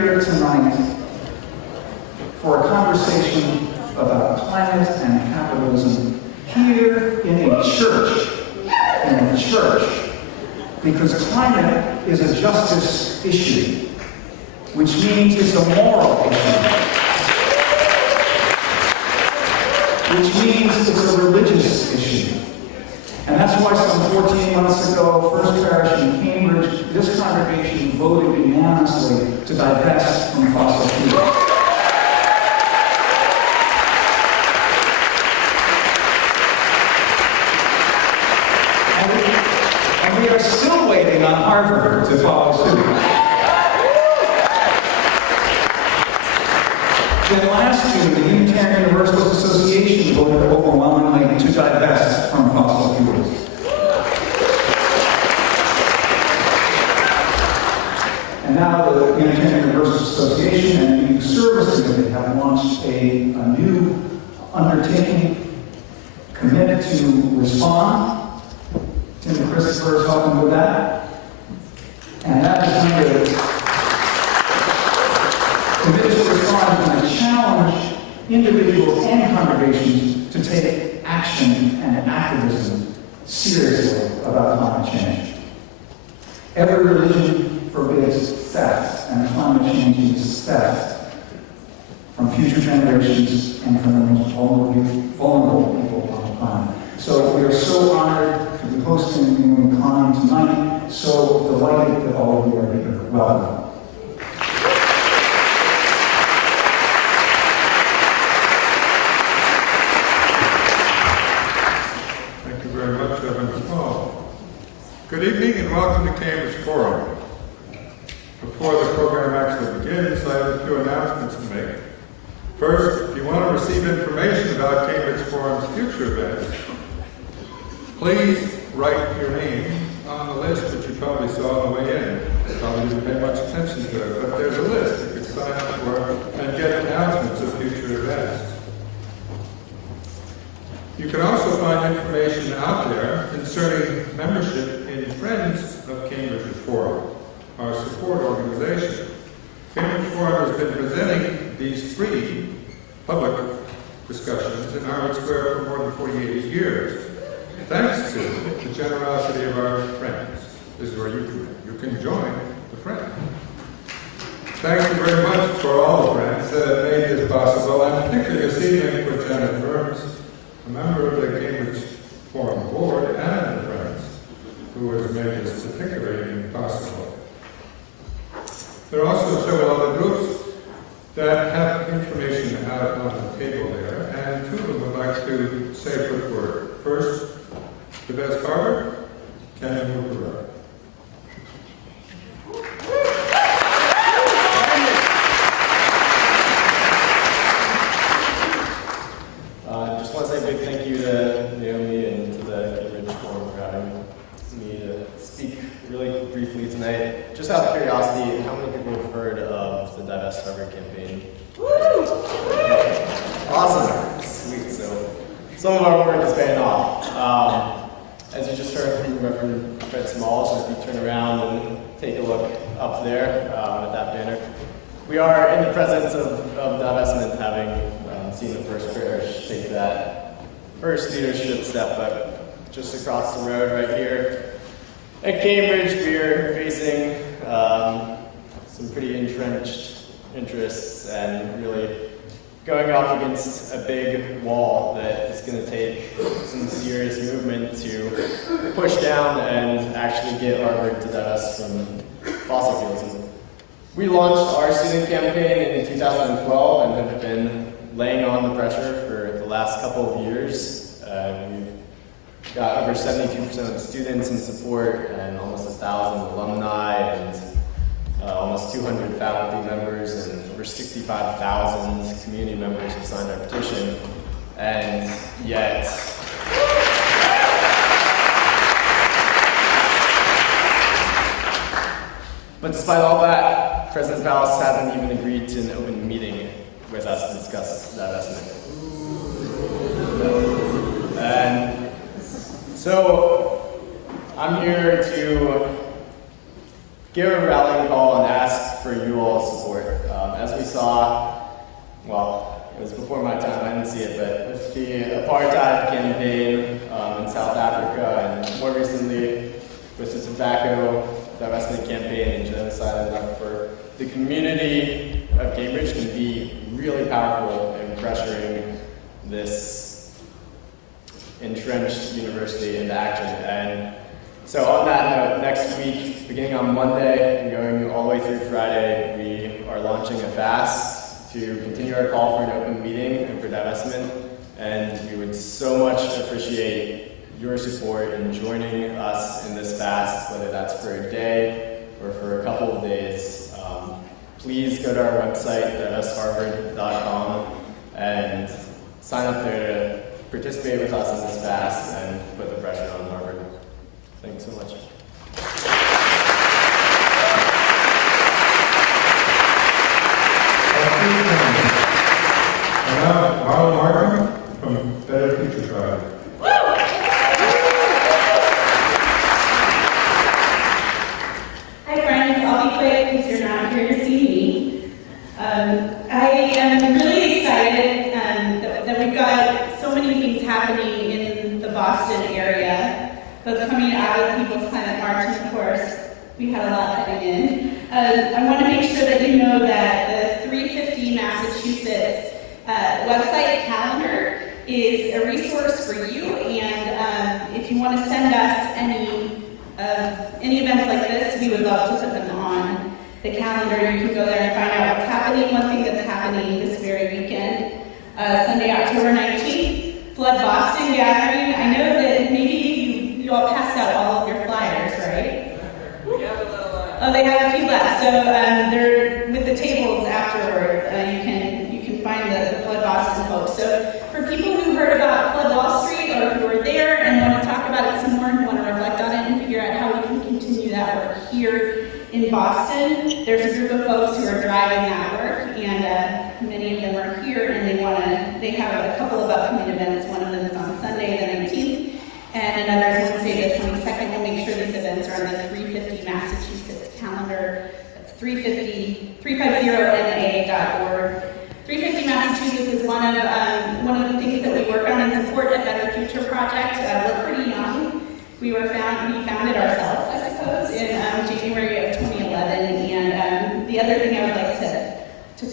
here tonight for a conversation about climate and capitalism here in a church, because climate is a justice issue, which means it's a moral issue, which means it's a religious issue. And that's why some 14 months ago, First Parish in Cambridge, this congregation voted unanimously to divest from fossil fuels. And we are still waiting on Harvard to follow suit. Then last June, the Unitarian Universalist Association voted overwhelmingly to divest from fossil fuels. And now the Unitarian Universalist Association and the Youth Service Committee have launched a new undertaking committed to respond. Tim Christopher is helping with that. And that is going to committed to respond and challenge individuals and congregations to take action and activism seriously about climate change. Every religion forbids theft, and climate change is theft from future generations and from the most vulnerable people on the planet. So we are so honored to be hosting Naomi Klein tonight, so delighted that all of you are here. Welcome. Good evening and welcome to Cambridge Forum. Before the program actually begins, I have a few announcements to make. First, if you want to receive information about Cambridge Forum's future events, please write your name on the list that you probably saw on the way in. You probably didn't pay much attention to it, but there's a list you can sign up for and get announcements of future events. You can also find information out there concerning membership in Friends of Cambridge Forum, our support organization. Cambridge Forum has been presenting these free public discussions in Harvard Square for more than 48 years, thanks to the generosity of our friends. This is where you can join the Friends. Thank you very much for all the friends that have made this possible, and particularly this evening for Janet Burns, a member of the Cambridge Forum Board, and the Friends, who has made this particularly possible. There are also several other groups that have information out on the table there, and two of them would like to say a quick word. First, the best Harvard, Ken Hooper. Just want to say a big thank you to Naomi and to the Cambridge Forum for having me to speak really briefly tonight. Just out of curiosity, how many people have heard of the Divest Harvard campaign? Awesome. Sweet. So some of our work is paying off. As you just heard from Reverend Fred Small, so if you turn around and take a look up there at that banner, we are in the presence of divestment, having seen the First Parish take that first leadership step. But just across the road right here at Cambridge, we are facing some pretty entrenched interests and really going up against a big wall that is going to take some serious movement to push down and actually get Harvard to divest from fossil fuels. And we launched our student campaign in 2012 and have been laying on the pressure for the last couple of years. We've got over 72% of the students in support and almost 1,000 alumni and almost 200 faculty members and over 65,000 community members have signed our petition. And yet, but despite all that, President Faust hasn't even agreed to an open meeting with us to discuss that estimate. And so I'm here to give a rallying call and ask for you all's support. As we saw, well, it was before my time, I didn't see it, but with the apartheid campaign in South Africa, and more recently with the tobacco divestment campaign and genocide and effort, the community of Cambridge can be really powerful in pressuring this entrenched university into action. And so on that note, next week, beginning on Monday and going all the way through Friday, we are launching a fast to continue our call for an open meeting and for divestment. And we would so much appreciate your support in joining us in this fast, whether that's for a day or for a couple of days. Please go to our website, divestharvard.com, and sign up there to participate with us in this fast and put the pressure on Harvard. Thanks so much. And now, Marlon Markham from Better Future Project. Hi friends, I'll be quick because you're not here to see me. I am really excited that we've got so many things happening in the Boston area, both coming out of the People's Climate March, and of course, we had a lot coming in. I want to make sure that you know that the 350 Massachusetts website calendar is a resource for you, and if you want to send us any events like this, we would love to put them on the calendar. You can go there and find out what's happening. One thing that's happening this very weekend, Sunday, October 19th, Flood Boston gathering. I know that maybe you all passed out all of your flyers, right? We have a little Oh, they have a few left. So they're with the tables afterwards. You can find the Flood Boston folks. So for people who heard about Flood Wall Street or who are there and want to talk about it some more, who want to reflect on it and figure out how we can continue that work here in Boston, there's a group of folks who are driving that work, and many of them are here, and they have a couple of upcoming events. One of them is on Sunday the 19th, and another is Wednesday the 22nd. We'll make sure these events are on the 350 Massachusetts calendar. That's 350ma.org. 350 Massachusetts is one of the things that we work on and support at Better Future Project. We're pretty young. We founded ourselves, I suppose, in January of 2011. And the other thing I would like to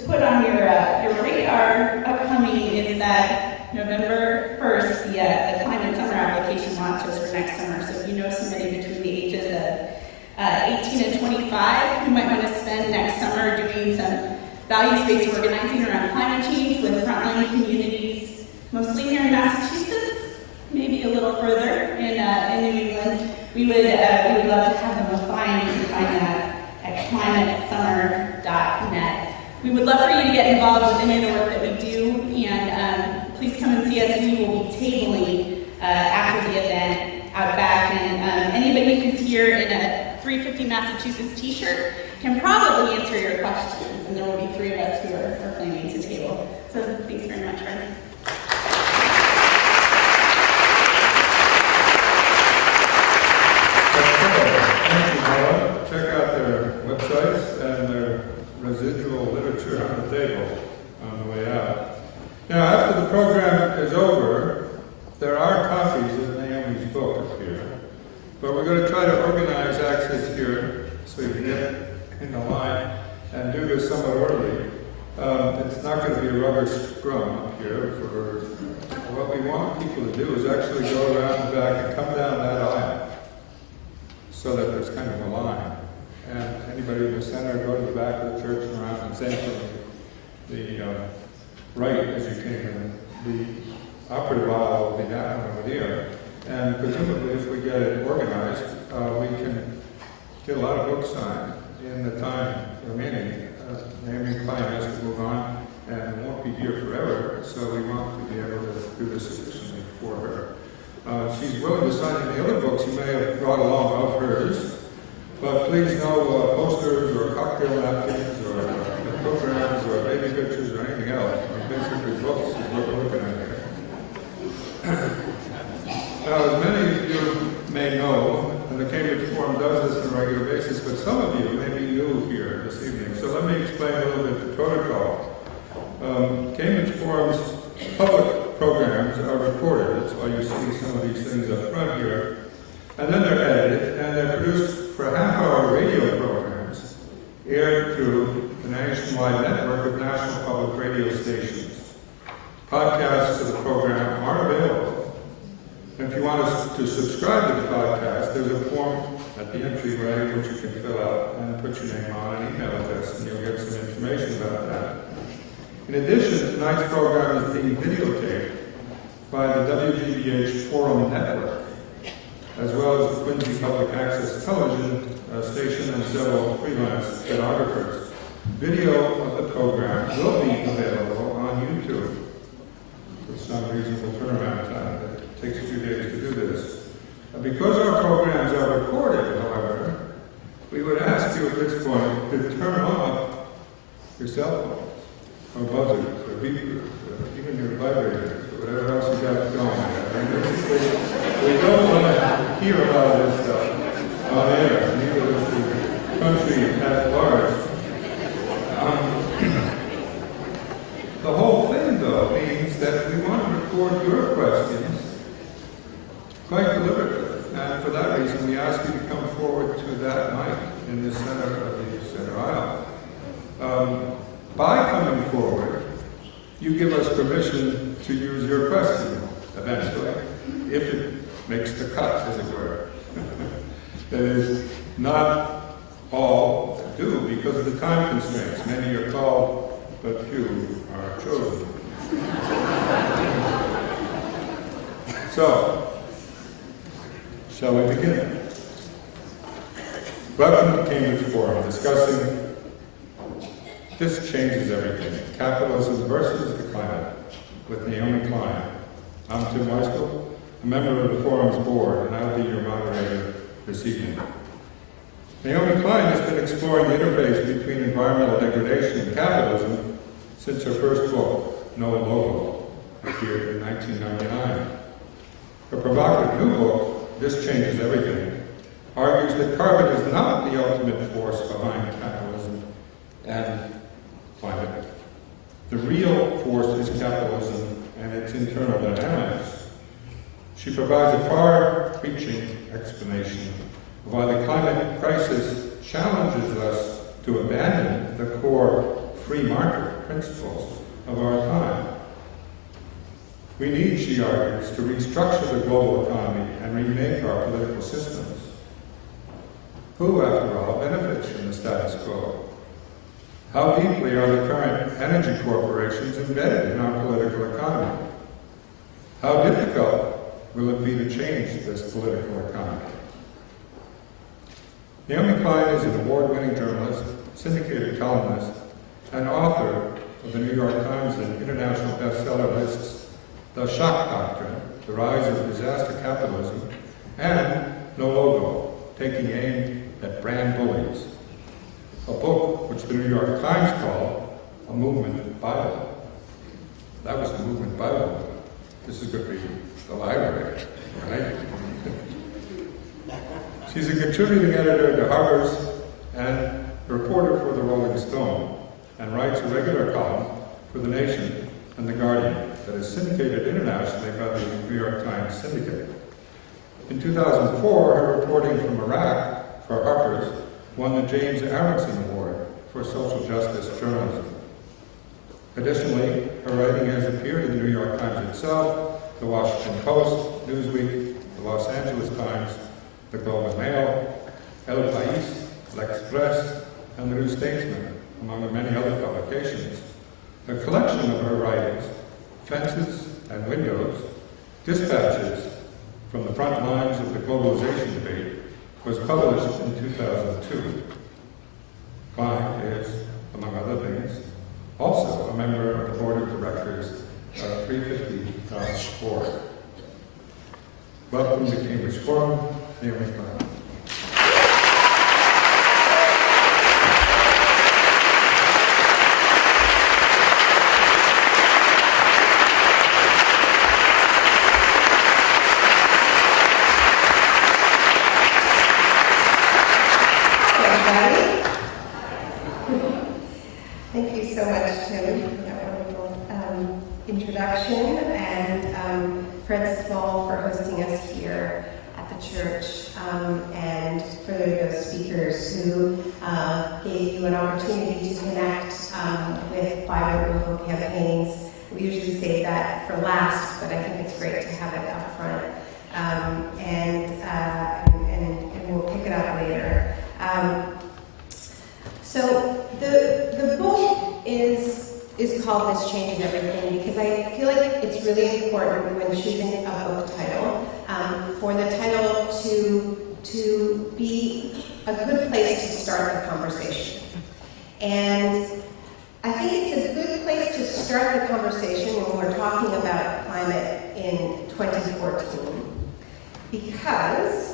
put on your radar upcoming is that November 1st, the Climate Summer application launches for next summer. So if you know somebody between the ages of 18 and 25 who might want to spend next summer doing some values-based organizing around climate change with frontline communities, mostly here in Massachusetts, maybe a little further in New England, we would love to have them apply. You can find that at climatesummer.net. We would love for you to get involved with any of the work that we do, and please come and see us. We will be tabling after the event out back, and anybody who's here in a 350 Massachusetts t-shirt can probably answer your questions, and there will be 3 of us who are planning to table. So thanks very much, friends. Thank you, Paula. Check out their websites and their residual literature on the table on the way out. Now, after the program is over, there are copies of Naomi's book up here, but we're going to try to organize access here so you can get in the line and do this somewhat orderly. It's not going to be a rubber scrum up here. What we want people to do is actually go around the back and come down that aisle so that there's kind of a line. And anybody in the center, go to the back of the church and around, and same from the right as you came in. The operative aisle will be down over here. And presumably, if we get it organized, we can get a lot of books signed in the time remaining. Naomi Klein has to move on and won't be here forever, so we want to be able to do this efficiently for her. She's willing to sign any other books you may have brought along of hers, but please no posters or cocktail napkins or programs or baby pictures or anything else. Basically, books is what we're looking at here. Now, as many of you may know, and the Cambridge Forum does this on a regular basis, but some of you explain a little bit the protocol. Cambridge Forum's public programs are recorded. That's why you see some of these things up front here. And then they're edited, and they're produced for half-hour radio programs aired through the nationwide network of national public radio stations. Podcasts of the program are available. And if you want us to subscribe to the podcast, there's a form at the entryway which you can fill out and put your name on and email address, and you'll get some information about that. In addition, tonight's program is being videotaped by the WGBH Forum Network, as well as the Quincy Public Access Television station and several freelance videographers. Video of the program will be available on YouTube with some reasonable turnaround time. It takes a few days to do this. Because our programs are recorded, however, we would ask you at this point to turn off your cell phones, or buzzers, or beepers, or even your vibrators, or whatever else you got going. We don't want to hear about this stuff on air, neither does the country at large. The whole thing, though, means that we want to record your questions quite deliberately. And for that reason, we ask you to come forward to that mic in the center of the center aisle. By coming forward, you give us permission to use your question eventually, if it makes the cut, as it were. That is, not all do because of the time constraints. Many are called, but few are chosen. So, shall we begin? Welcome to Cambridge Forum, discussing This Changes Everything, Capitalism versus the Climate, with Naomi Klein. I'm Tim Weiskel, a member of the Forum's board, and I'll be your moderator this evening. Naomi Klein has been exploring the interface between environmental degradation and capitalism since her first book, No Logo, appeared in 1999. Her provocative new book, This Changes Everything, argues that carbon is not the ultimate force behind capitalism and climate. The real force is capitalism and its internal dynamics. She provides a far-reaching explanation of why the climate crisis challenges us to abandon the core free market principles of our time. We need, she argues, to restructure the global economy and remake our political systems. Who, after all, benefits from the status quo? How deeply are the current energy corporations embedded in our political economy? How difficult will it be to change this political economy? Naomi Klein is an award-winning journalist, syndicated columnist, and author of the New York Times and international bestseller lists The Shock Doctrine, The Rise of Disaster Capitalism, and No Logo, Taking Aim at Brand Bullies, a book which the New York Times called a movement Bible. That was the movement Bible. This is going to be the library, right? She's a contributing editor to Harper's and a reporter for the Rolling Stone, and writes a regular column for The Nation and The Guardian that is syndicated internationally by the New York Times Syndicate. In 2004, her reporting from Iraq for Harper's won the James Aronson Award for social justice journalism. Additionally, her writing has appeared in the New York Times itself, the Washington Post, Newsweek, the Los Angeles Times, the Globe and Mail, El País, L'Express, and the New Statesman, among many other publications. A collection of her writings, Fences and Windows, Dispatches from the Front Lines of the Globalization Debate, was published in 2002. Klein is, among other things, also a member of the board of directors of 350.org. Welcome to Cambridge Forum, Naomi Klein. Thank you so much, Tim, for that wonderful introduction, and Fred Small for hosting us here at the church, and for those speakers who gave you an opportunity to connect with vibrant local campaigns. We usually save that for last, but I think it's great to have it up front, and we'll pick it up later. So the book is called This Changes Everything because I feel like it's really important when choosing a book title for the title to be a good place to start the conversation. And I think it's a good place to start the conversation when we're talking about climate in 2014 because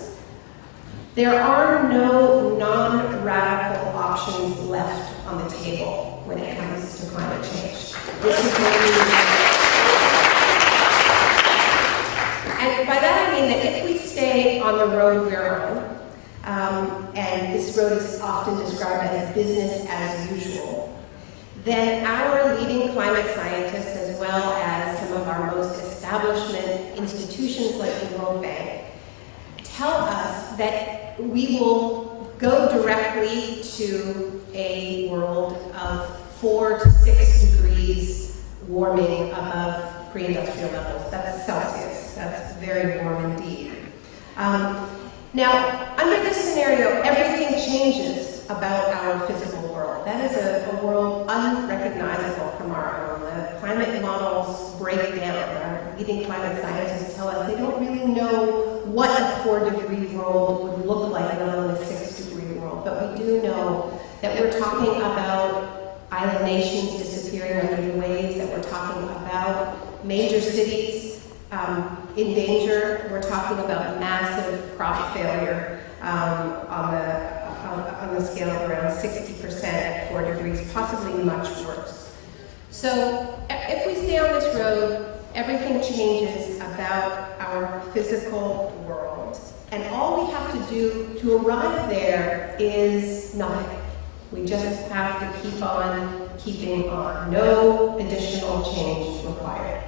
there are no non-radical options left on the table when it comes to climate change. This is and by that I mean that if we stay on the road we're on, and this road is often described as business as usual, then our leading climate scientists, as well as some of our most establishment institutions like the World Bank, tell us that we will go directly to a world of 4 to 6 degrees warming above pre-industrial levels. That's Celsius. That's very warm indeed. Now, under this scenario, everything changes about our physical world. That is a world unrecognizable from our own. The climate models break down. Our leading climate scientists tell us they don't really know what a 4-degree world would look like, let alone a 6-degree world. But we do know that we're talking about island nations disappearing under the waves, that we're talking about major cities in danger. We're talking about massive crop failure on the scale of around 60% at 4 degrees, possibly much worse. So if we stay on this road, everything changes about our physical world. And all we have to do to arrive there is nothing. We just have to keep on keeping on. No additional change required.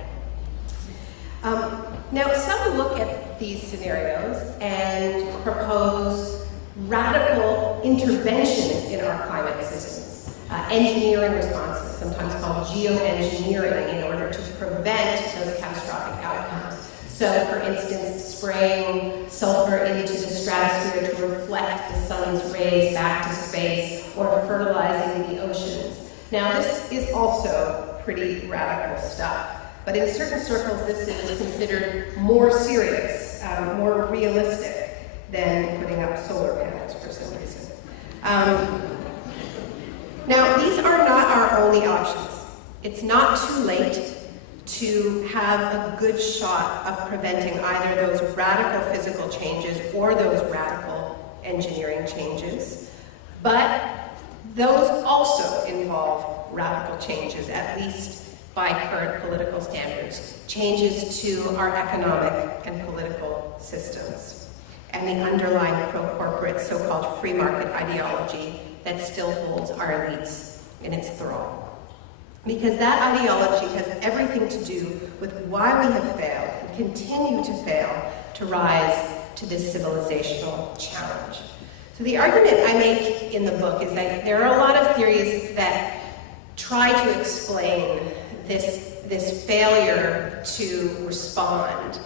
Now, some look at these scenarios and propose radical interventions in our climate systems, engineering responses, sometimes called geoengineering, in order to prevent those catastrophic outcomes. So, for instance, spraying sulfur into the stratosphere to reflect the sun's rays back to space, or fertilizing the oceans. Now, this is also pretty radical stuff. But in certain circles, this is considered more serious, more realistic than putting up solar panels for some reason. Now, these are not our only options. It's not too late to have a good shot of preventing either those radical physical changes or those radical engineering changes. But those also involve radical changes, at least by current political standards, changes to our economic and political systems, and the underlying pro-corporate so-called free market ideology that still holds our elites in its thrall. Because that ideology has everything to do with why we have failed and continue to fail to rise to this civilizational challenge. So the argument I make in the book is that there are a lot of theories that try to explain this failure to respond.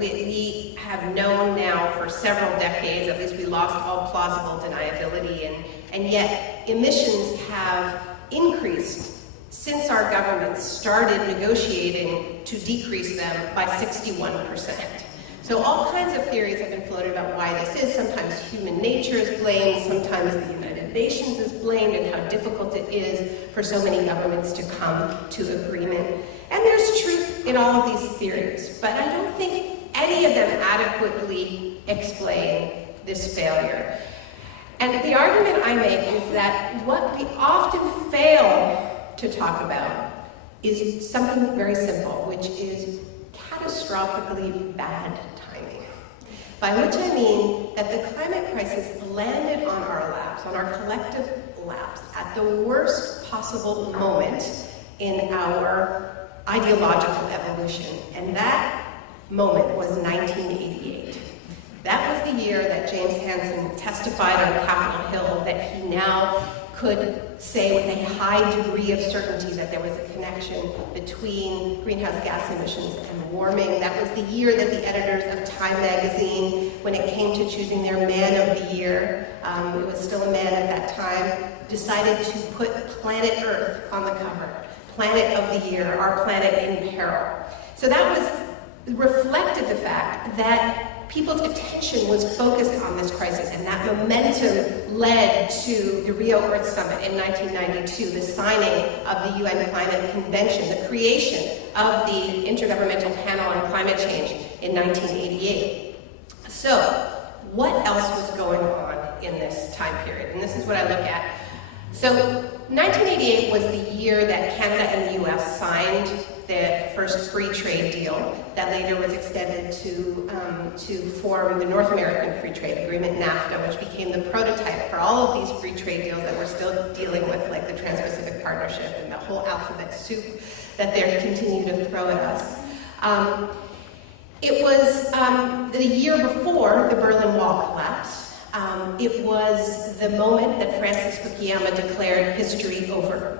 We have known now for several decades, at least we lost all plausible deniability, and yet emissions have increased since our governments started negotiating to decrease them by 61%. So all kinds of theories have been floated about why this is. Sometimes human nature is blamed, sometimes the United Nations is blamed, and how difficult it is for so many governments to come to agreement. And there's truth in all of these theories, but I don't think any of them adequately explain this failure. And the argument I make is that what we often fail to talk about is something very simple, which is catastrophically bad timing. By which I mean that the climate crisis landed on our laps, on our collective laps, at the worst possible moment in our ideological evolution, and that moment was 1988. That was the year that James Hansen testified on Capitol Hill that he now could say with a high degree of certainty that there was a connection between greenhouse gas emissions and warming. That was the year that the editors of Time magazine, when it came to choosing their man of the year, it was still a man at that time, decided to put planet Earth on the cover. Planet of the year, our planet in peril. So that was reflected the fact that people's attention was focused on this crisis, and that momentum led to the Rio Earth Summit in 1992, the signing of the UN Climate Convention, the creation of the Intergovernmental Panel on Climate Change in 1988. So, what else was going on in this time period? And this is what I look at. So, 1988 was the year that Canada and the US signed the first free trade deal that later was extended to form the North American Free Trade Agreement, NAFTA, which became the prototype for all of these free trade deals that we're still dealing with, like the Trans-Pacific Partnership and the whole alphabet soup that they continue to throw at us. It was the year before the Berlin Wall collapsed. It was the moment that Francis Fukuyama declared history over.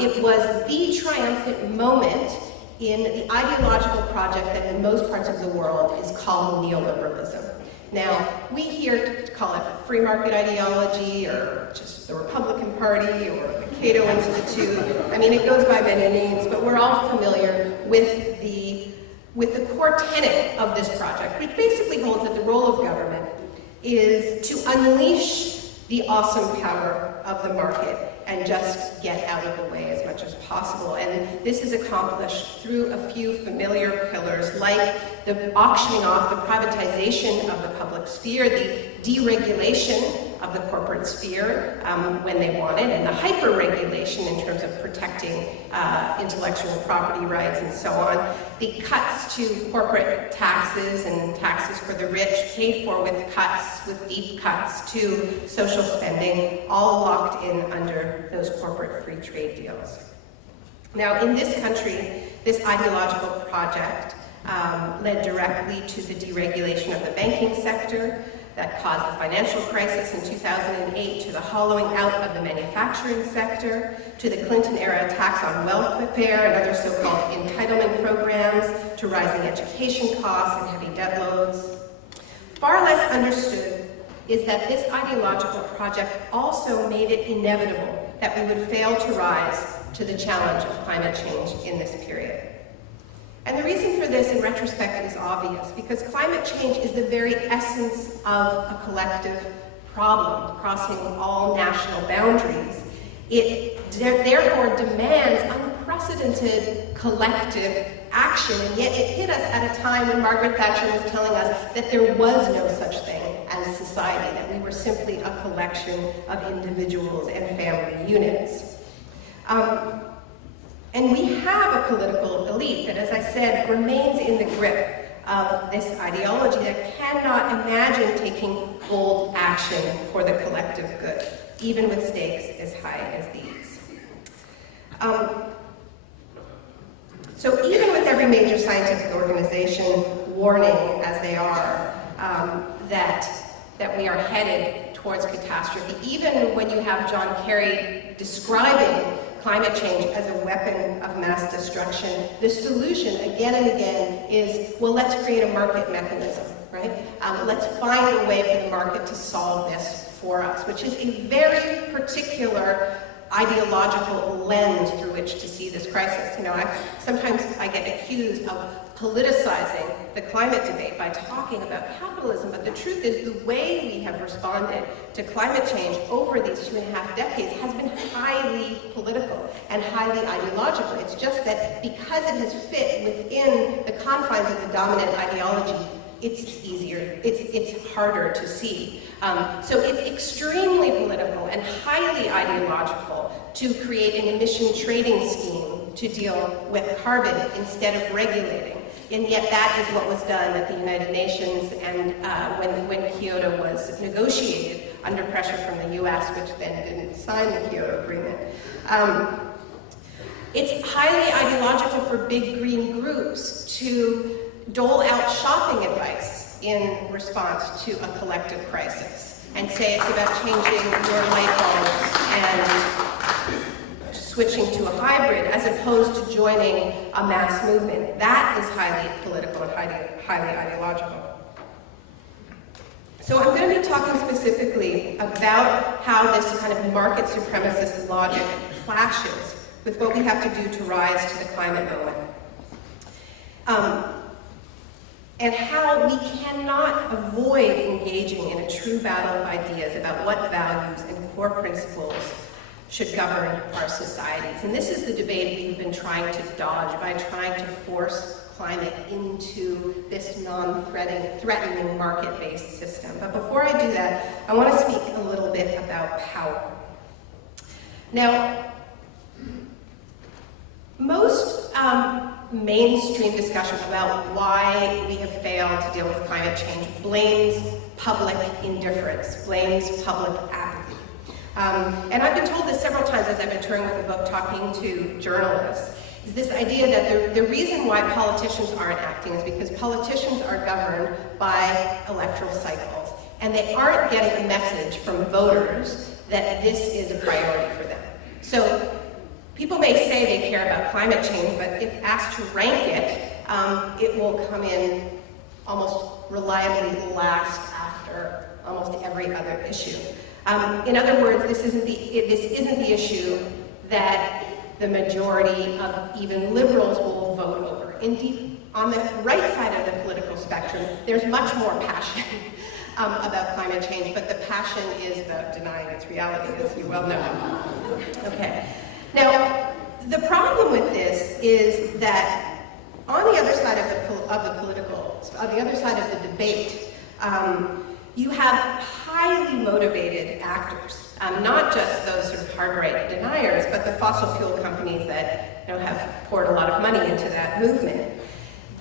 It was the triumphant moment in the ideological project that in most parts of the world is called neoliberalism. Now, we here call it free market ideology, or just the Republican Party, or the Cato Institute. I mean, it goes by many names, but we're all familiar with the core tenet of this project, which basically holds that the role of government is to unleash the awesome power of the market and just get out of the way as much as possible. And this is accomplished through a few familiar pillars, like the auctioning off, the privatization of the public sphere, the deregulation of the corporate sphere when they want it, and the hyper-regulation in terms of protecting intellectual property rights and so on. The cuts to corporate taxes and taxes for the rich, paid for with deep cuts to social spending, all locked in under those corporate free trade deals. Now, in this country, this ideological project led directly to the deregulation of the banking sector that caused the financial crisis in 2008, to the hollowing out of the manufacturing sector, to the Clinton-era attacks on welfare and other so-called entitlement programs, to rising education costs and heavy debt loads. Far less understood is that this ideological project also made it inevitable that we would fail to rise to the challenge of climate change in this period. And the reason for this, in retrospect, is obvious, because climate change is the very essence of a collective problem crossing all national boundaries. It therefore demands unprecedented collective action, and yet it hit us at a time when Margaret Thatcher was telling us that there was no such thing as society, that we were simply a collection of individuals and family units. And we have a political elite that, as I said, remains in the grip of this ideology that cannot imagine taking bold action for the collective good, even with stakes as high as these. So even with every major scientific organization warning, as they are, that we are headed towards catastrophe, even when you have John Kerry describing climate change as a weapon of mass destruction, the solution again and again is, well, let's create a market mechanism, right? Let's find a way for the market to solve this for us, which is a very particular ideological lens through which to see this crisis. You know, sometimes I get accused of politicizing the climate debate by talking about capitalism, but the truth is the way we have responded to climate change over these 2.5 decades has been highly political and highly ideological. It's just that because it has fit within the confines of the dominant ideology, it's easier, it's harder to see. So it's extremely political and highly ideological to create an emission trading scheme to deal with carbon instead of regulating. And yet that is what was done at the United Nations and when Kyoto was negotiated under pressure from the US, which then didn't sign the Kyoto Agreement. It's highly ideological for big green groups to dole out shopping advice in response to a collective crisis and say it's about changing your light bulbs and switching to a hybrid as opposed to joining a mass movement. That is highly political and highly ideological. So I'm going to be talking specifically about how this kind of market supremacist logic clashes with what we have to do to rise to the climate moment. And how we cannot avoid engaging in a true battle of ideas about what values and core principles should govern our societies. And this is the debate we've been trying to dodge by trying to force climate into this non-threatening market-based system. But before I do that, I want to speak a little bit about power. Now, most mainstream discussion about why we have failed to deal with climate change blames public indifference, blames public apathy. And I've been told this several times as I've been touring with the book, talking to journalists, is this idea that the reason why politicians aren't acting is because politicians are governed by electoral cycles, and they aren't getting a message from voters that this is a priority for them. So people may say they care about climate change, but if asked to rank it, it will come in almost reliably last after almost every other issue. In other words, this isn't the issue that the majority of even liberals will vote over. Indeed, on the right side of the political spectrum, there's much more passion about climate change, but the passion is about denying its reality, as you well know. Okay. Now, the problem with this is that on the other side of the other side of the debate, you have highly motivated actors, not just those sort of hard right deniers, but the fossil fuel companies that have poured a lot of money into that movement.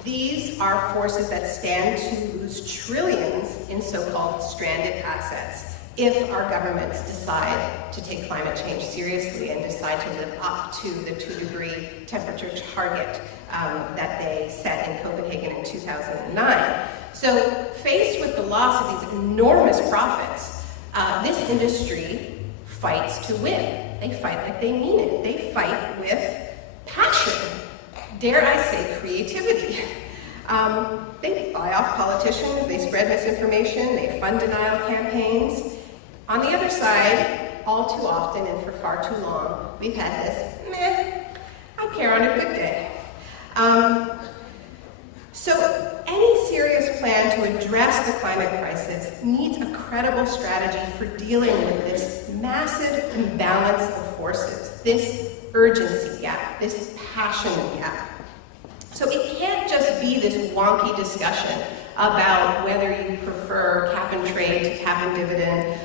These are forces that stand to lose trillions in so-called stranded assets if our governments decide to take climate change seriously and decide to live up to the 2-degree temperature target that they set in Copenhagen in 2009. So faced with the loss of these enormous profits, this industry fights to win. They fight like they mean it. They fight with passion, dare I say creativity. They buy off politicians, they spread misinformation, they fund denial campaigns. On the other side, all too often and for far too long, we've had this, meh, I care on a good day. So any serious plan to address the climate crisis needs a credible strategy for dealing with this massive imbalance of forces, this urgency gap, this passion gap. So it can't just be this wonky discussion about whether you prefer cap and trade to cap and dividend,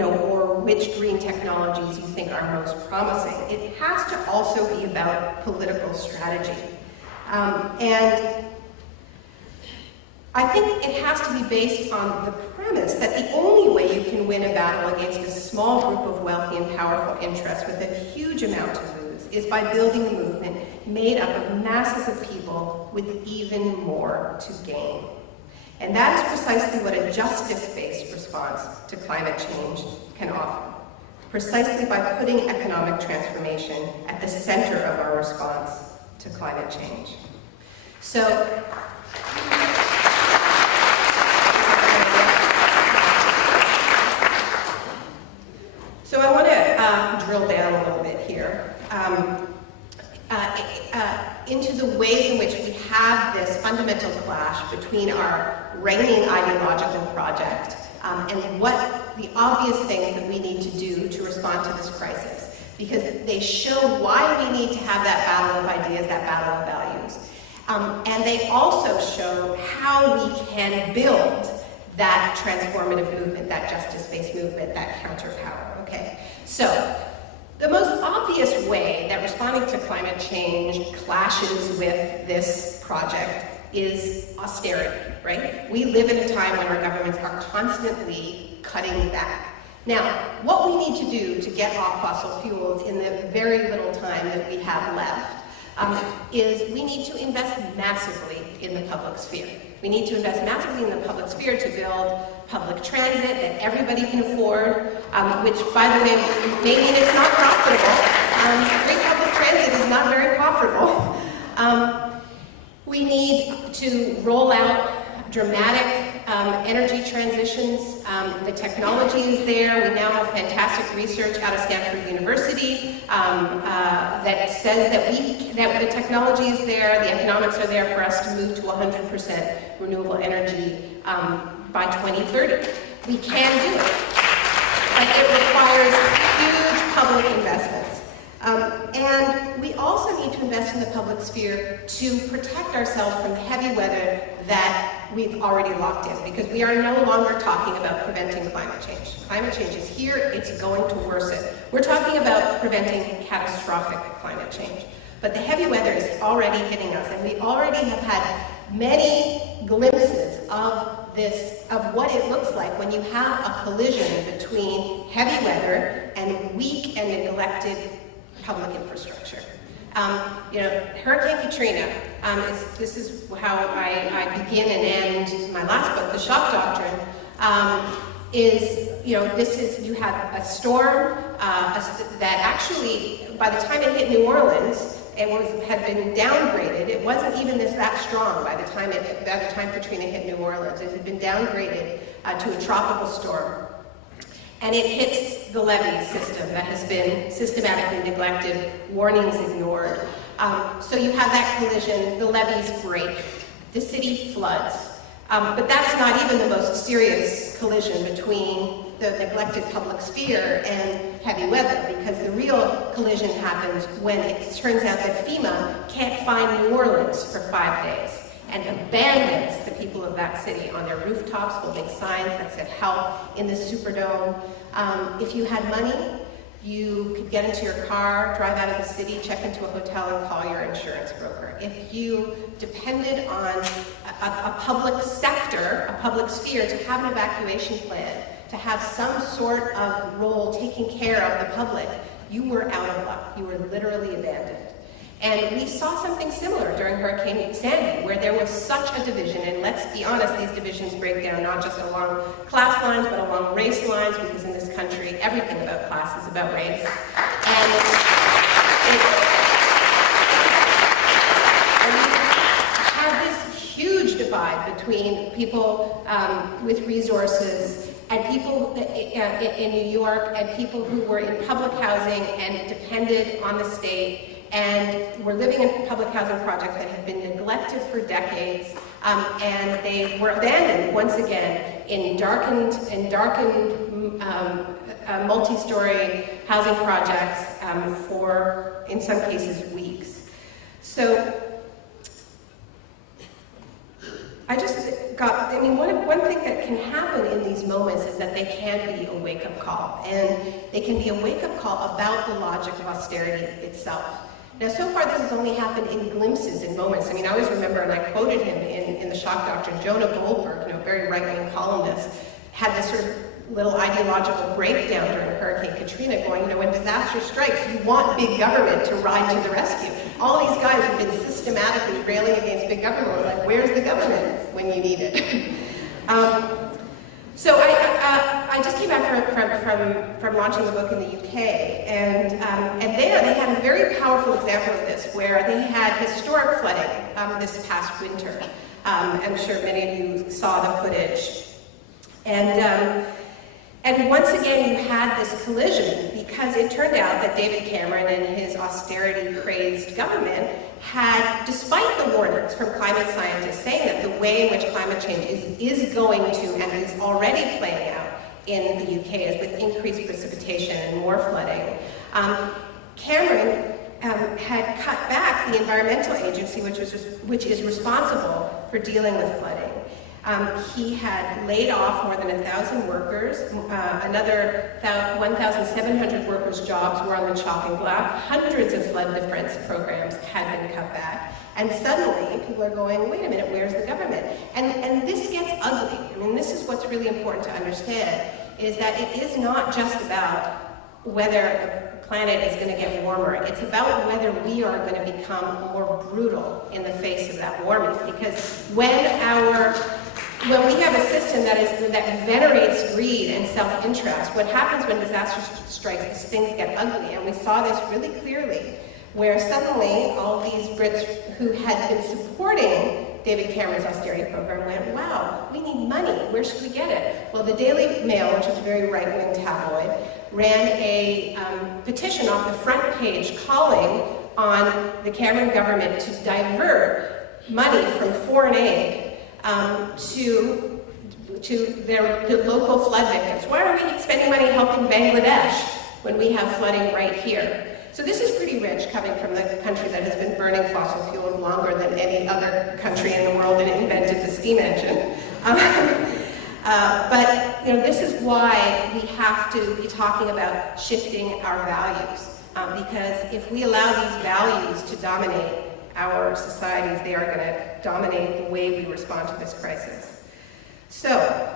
or which green technologies you think are most promising. It has to also be about political strategy. And I think it has to be based on the premise that the only way you can win a battle against a small group of wealthy and powerful interests with a huge amount to lose is by building a movement made up of masses of people with even more to gain. And that is precisely what a justice-based response to climate change can offer, precisely by putting economic transformation at the center of our response to climate change. So I want to drill down a little bit here into the ways in which we have this fundamental clash between our reigning ideological project and what the obvious things that we need to do to respond to this crisis, because they show why we need to have that battle of ideas, that battle of values. And they also show how we can build that transformative movement, that justice-based movement, that counterpower, okay? So, the most obvious way that responding to climate change clashes with this project is austerity, right? We live in a time when our governments are constantly cutting back. Now, what we need to do to get off fossil fuels in the very little time that we have left is we need to invest massively in the public sphere. We need to invest massively in the public sphere to build public transit that everybody can afford, which, by the way, may mean it's not profitable. Free public transit is not very profitable. We need to roll out dramatic energy transitions. The technology is there. We now have fantastic research out of Stanford University that says that the technology is there, the economics are there for us to move to 100% renewable energy by 2030. We can do it, but it requires huge public investments. And we also need to invest in the public sphere to protect ourselves from the heavy weather that we've already locked in, because we are no longer talking about preventing climate change. Climate change is here, it's going to worsen. We're talking about preventing catastrophic climate change. But the heavy weather is already hitting us, and we already have had many glimpses of this, of what it looks like when you have a collision between heavy weather and weak and neglected public infrastructure. Hurricane Katrina, this is how I begin and end my last book, The Shock Doctrine, you have a storm that actually, by the time it hit New Orleans, had been downgraded. It wasn't even that strong by the time Katrina hit New Orleans. It had been downgraded to a tropical storm. And it hits the levee system that has been systematically neglected, warnings ignored. So you have that collision, the levees break, the city floods. But that's not even the most serious collision between the neglected public sphere and heavy weather, because the real collision happens when it turns out that FEMA can't find New Orleans for 5 days and abandons the people of that city on their rooftops holding signs that said help in the Superdome. If you had money, you could get into your car, drive out of the city, check into a hotel, and call your insurance broker. If you depended on a public sector, a public sphere, to have an evacuation plan, to have some sort of role taking care of the public, you were out of luck. You were literally abandoned. And we saw something similar during Hurricane Sandy, where there was such a division, and let's be honest, these divisions break down not just along class lines, but along race lines, because in this country, everything about class is about race. And you have this huge divide between people with resources and people in New York, and people who were in public housing and depended on the state, and were living in public housing projects that had been neglected for decades, and they were abandoned once again in darkened multi-story housing projects for, in some cases, weeks. So one thing that can happen in these moments is that they can be a wake-up call, and they can be a wake-up call about the logic of austerity itself. Now, so far, this has only happened in glimpses, in moments. I always remember, and I quoted him in The Shock Doctrine, Jonah Goldberg, very right-wing columnist, had this sort of little ideological breakdown during Hurricane Katrina, going, when disaster strikes, you want big government to ride to the rescue. All these guys have been systematically railing against big government. We're like, where's the government when you need it? So I just came back from launching the book in the UK, and there they had a very powerful example of this, where they had historic flooding this past winter. I'm sure many of you saw the footage. And once again, you had this collision, because it turned out that David Cameron and his austerity-crazed government had, despite the warnings from climate scientists saying that the way in which climate change is going to, and is already playing out in the UK, is with increased precipitation and more flooding, Cameron had cut back the environmental agency, which is responsible for dealing with flooding. He had laid off more than 1,000 workers. Another 1,700 workers' jobs were on the chopping block. Hundreds of flood defense programs had been cut back. And suddenly, people are going, wait a minute, where's the government? And this gets ugly. This is what's really important to understand. is that it is not just about whether the planet is going to get warmer. It's about whether we are going to become more brutal in the face of that warming. Because when we have a system that venerates greed and self-interest, what happens when disaster strikes is things get ugly. And we saw this really clearly, where suddenly all these Brits who had been supporting David Cameron's austerity program went, wow, we need money, where should we get it? Well, the Daily Mail, which is a very right-wing tabloid, ran a petition off the front page calling on the Cameron government to divert money from foreign aid to their local flood victims. Why are we spending money helping Bangladesh when we have flooding right here? So this is pretty rich, coming from the country that has been burning fossil fuels longer than any other country in the world and invented the steam engine. But this is why we have to be talking about shifting our values. Because if we allow these values to dominate our societies, they are going to dominate the way we respond to this crisis. So,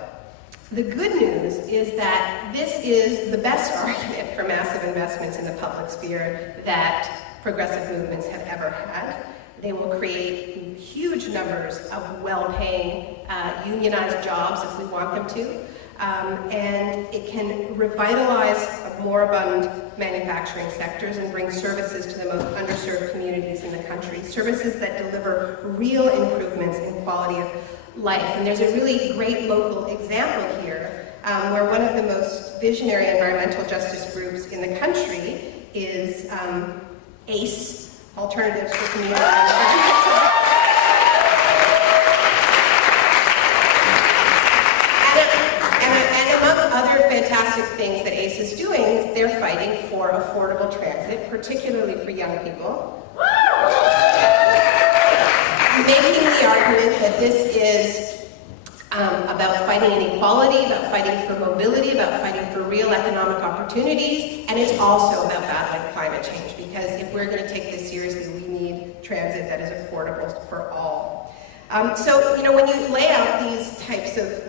the good news is that this is the best argument for massive investments in the public sphere that progressive movements have ever had. They will create huge numbers of well-paying, unionized jobs if we want them to. And it can revitalize moribund manufacturing sectors and bring services to the most underserved communities in the country, services that deliver real improvements in quality of life. And there's a really great local example here where one of the most visionary environmental justice groups in the country is ACE, Alternatives for Community. And among other fantastic things that ACE is doing is they're fighting for affordable transit, particularly for young people. Making the argument that this is about fighting inequality, about fighting for mobility, about fighting for real economic opportunities, and it's also about battling climate change, because if we're going to take this seriously, we need transit that is affordable for all. So, when you lay out these types of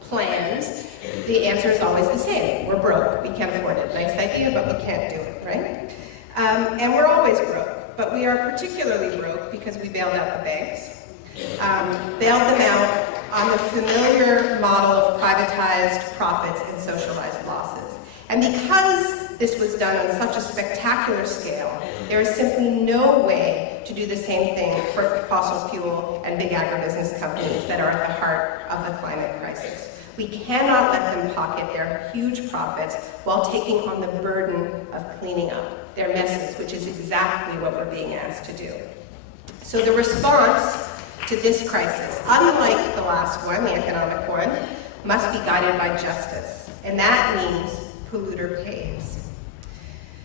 plans, the answer is always the same. We're broke. We can't afford it. Nice idea, but we can't do it, right? And we're always broke. But we are particularly broke because we bailed out the banks. Bailed them out on the familiar model of privatized profits and socialized losses. And because this was done on such a spectacular scale, there is simply no way to do the same thing for fossil fuel and big agribusiness companies that are at the heart of the climate crisis. We cannot let them pocket their huge profits while taking on the burden of cleaning up their messes, which is exactly what we're being asked to do. So the response to this crisis, unlike the last one, the economic one, must be guided by justice. And that means polluter pays.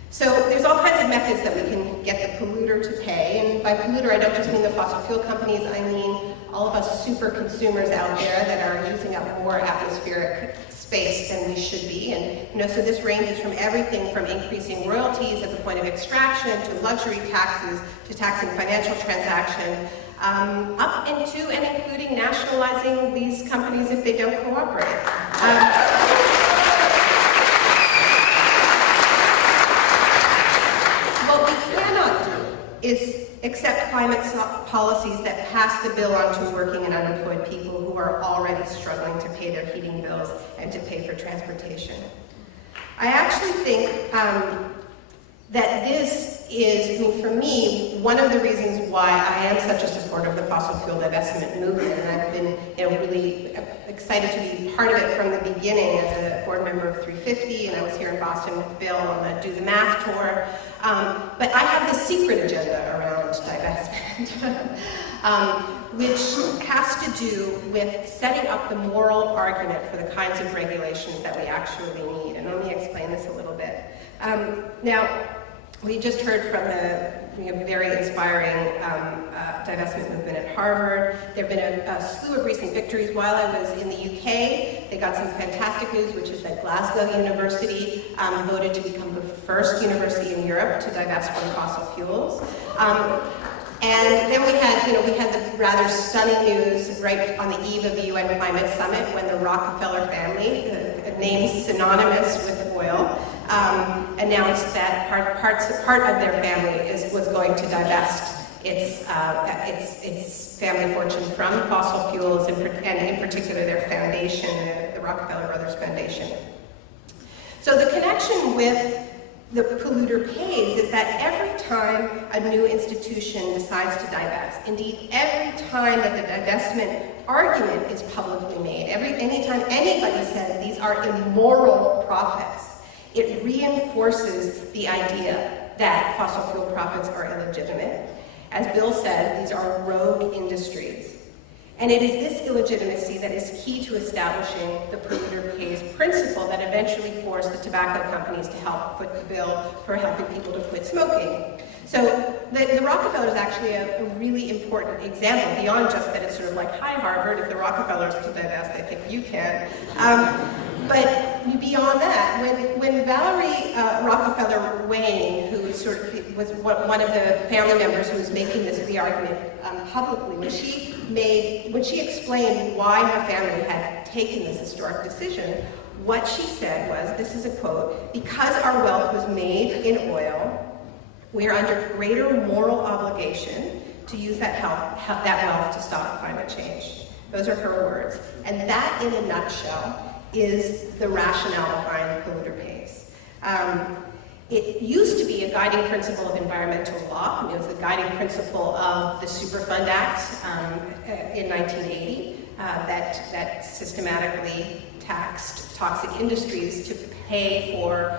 So there's all kinds of methods that we can get the polluter to pay. And by polluter, I don't just mean the fossil fuel companies, I mean all of us super consumers out there that are using up more atmospheric space than we should be. And so this ranges from everything from increasing royalties at the point of extraction to luxury taxes to taxing financial transaction, up into and including nationalizing these companies if they don't cooperate. What we cannot do is accept climate policies that pass the bill on to working and unemployed people who are already struggling to pay their heating bills and to pay for transportation. I actually think that this is, for me, one of the reasons why I am such a supporter of the fossil fuel divestment movement, and I've been really excited to be part of it from the beginning as a board member of 350, and I was here in Boston with Bill on the Do the Math tour. But I have this secret agenda around divestment, which has to do with setting up the moral argument for the kinds of regulations that we actually need. And let me explain this a little bit. Now, we just heard from the very inspiring divestment movement at Harvard. There have been a slew of recent victories. While I was in the UK, they got some fantastic news, which is that Glasgow University voted to become the first university in Europe to divest from fossil fuels. And then we had the rather stunning news right on the eve of the UN Climate Summit when the Rockefeller family, a name synonymous with oil, announced that part of their family was going to divest its family fortune from fossil fuels, and in particular their foundation, the Rockefeller Brothers Foundation. So the connection with the polluter pays is that every time a new institution decides to divest, indeed every time that the divestment argument is publicly made, anytime anybody says these are immoral profits, it reinforces the idea that fossil fuel profits are illegitimate. As Bill said, these are rogue industries. And it is this illegitimacy that is key to establishing the polluter pays principle that eventually forced the tobacco companies to help foot the bill for helping people to quit smoking. So the Rockefeller is actually a really important example, beyond just that it's sort of like, hi Harvard, if the Rockefellers can divest, I think you can. But beyond that, when Valerie Rockefeller Wayne, who was one of the family members who was making this re-argument publicly, when she explained why her family had taken this historic decision, what she said was, this is a quote, "Because our wealth was made in oil, we are under greater moral obligation to use that wealth to stop climate change." Those are her words. And that, in a nutshell, is the rationale behind polluter pays. It used to be a guiding principle of environmental law. It was the guiding principle of the Superfund Act in 1980 that systematically taxed toxic industries to pay for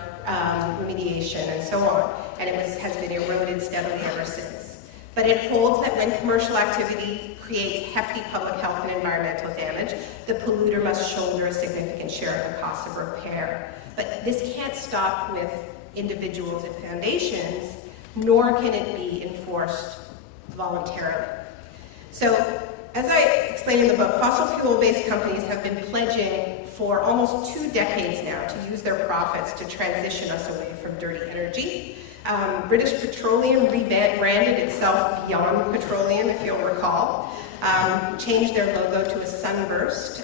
remediation and so on. And it has been eroded steadily ever since. But it holds that when commercial activity creates hefty public health and environmental damage, the polluter must shoulder a significant share of the cost of repair. But this can't stop with individuals and foundations, nor can it be enforced voluntarily. So, as I explained in the book, fossil fuel-based companies have been pledging for almost 2 decades now to use their profits to transition us away from dirty energy. British Petroleum rebranded itself Beyond Petroleum, if you'll recall, changed their logo to a sunburst,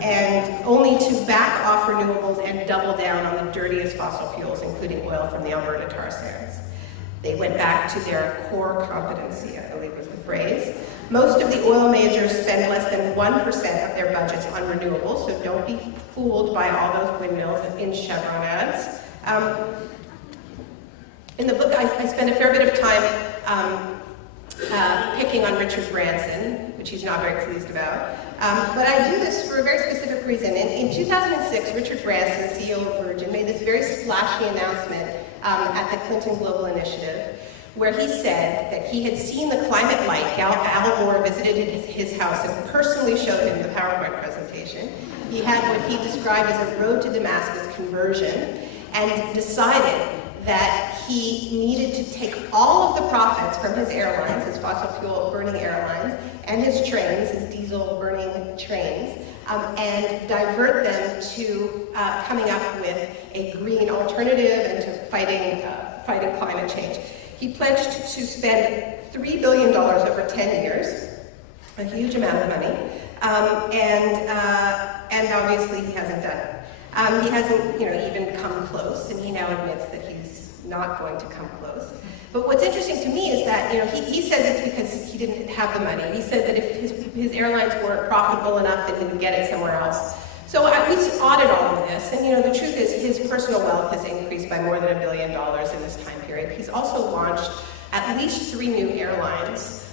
and only to back off renewables and double down on the dirtiest fossil fuels, including oil from the Alberta tar sands. They went back to their core competency, I believe was the phrase. Most of the oil majors spend less than 1% of their budgets on renewables, so don't be fooled by all those windmills in Chevron ads. In the book, I spend a fair bit of time picking on Richard Branson, which he's not very pleased about. But I do this for a very specific reason. In 2006, Richard Branson, CEO of Virgin, made this very splashy announcement at the Clinton Global Initiative, where he said that he had seen the climate light. Al Gore visited his house and personally showed him the PowerPoint presentation. He had what he described as a road to Damascus conversion, and decided that he needed to take all of the profits from his airlines, his fossil fuel burning airlines, and his trains, his diesel burning trains, and divert them to coming up with a green alternative and to fighting climate change. He pledged to spend $3 billion over 10 years, a huge amount of money, and obviously he hasn't done it. He hasn't, even come close, and he now admits that he's not going to come close. But what's interesting to me is that, he says it's because he didn't have the money. He said that if his airlines weren't profitable enough, then he would get it somewhere else. So we audit all of this, and the truth is his personal wealth has increased by more than $1 billion in this time period. He's also launched at least 3 new airlines,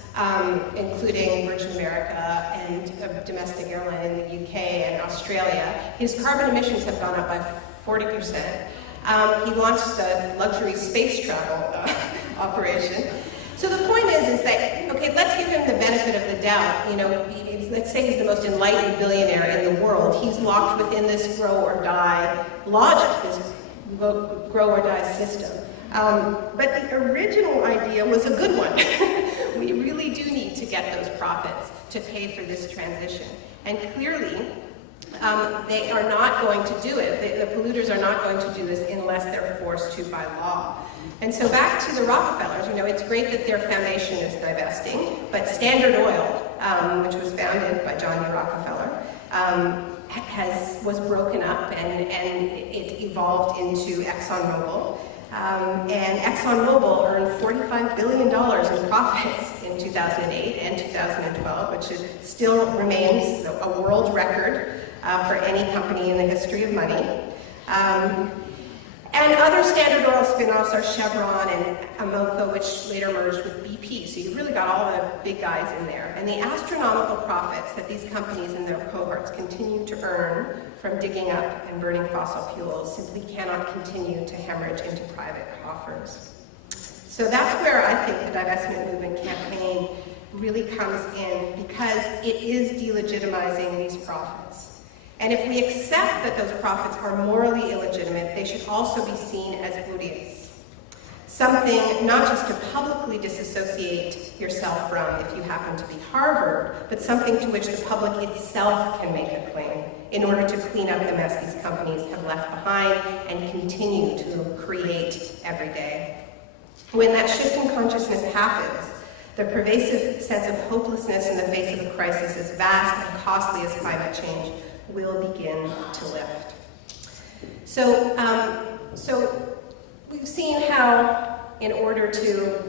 including Virgin America and a domestic airline in the UK and Australia. His carbon emissions have gone up by 40%. He launched the luxury space travel operation. So the point is that, okay, let's give him the benefit of the doubt. Let's say he's the most enlightened billionaire in the world. He's locked within this grow or die logic, this grow or die system. But the original idea was a good one. We really do need to get those profits to pay for this transition. And clearly, they are not going to do it. The polluters are not going to do this unless they're forced to by law. And so back to the Rockefellers, it's great that their foundation is divesting, but Standard Oil, which was founded by John D. Rockefeller, was broken up and it evolved into ExxonMobil. And ExxonMobil earned $45 billion in profits in 2008 and 2012, which still remains a world record for any company in the history of money. And other Standard Oil spin-offs are Chevron and Amoco, which later merged with BP. So you've really got all the big guys in there. And the astronomical profits that these companies and their cohorts continue to earn from digging up and burning fossil fuels simply cannot continue to hemorrhage into private coffers. So that's where I think the divestment movement campaign really comes in, because it is delegitimizing these profits. And if we accept that those profits are morally illegitimate, they should also be seen as odious. Something not just to publicly disassociate yourself from if you happen to be Harvard, but something to which the public itself can make a claim in order to clean up the mess these companies have left behind and continue to create every day. When that shift in consciousness happens, the pervasive sense of hopelessness in the face of a crisis as vast and costly as climate change will begin to lift. So we've seen how, in order to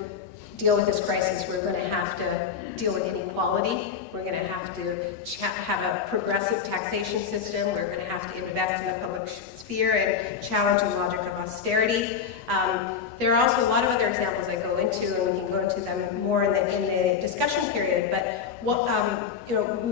deal with this crisis, we're going to have to deal with inequality. We're going to have to have a progressive taxation system. We're going to have to invest in the public sphere and challenge the logic of austerity. There are also a lot of other examples I go into, and we can go into them more in the discussion period. But what,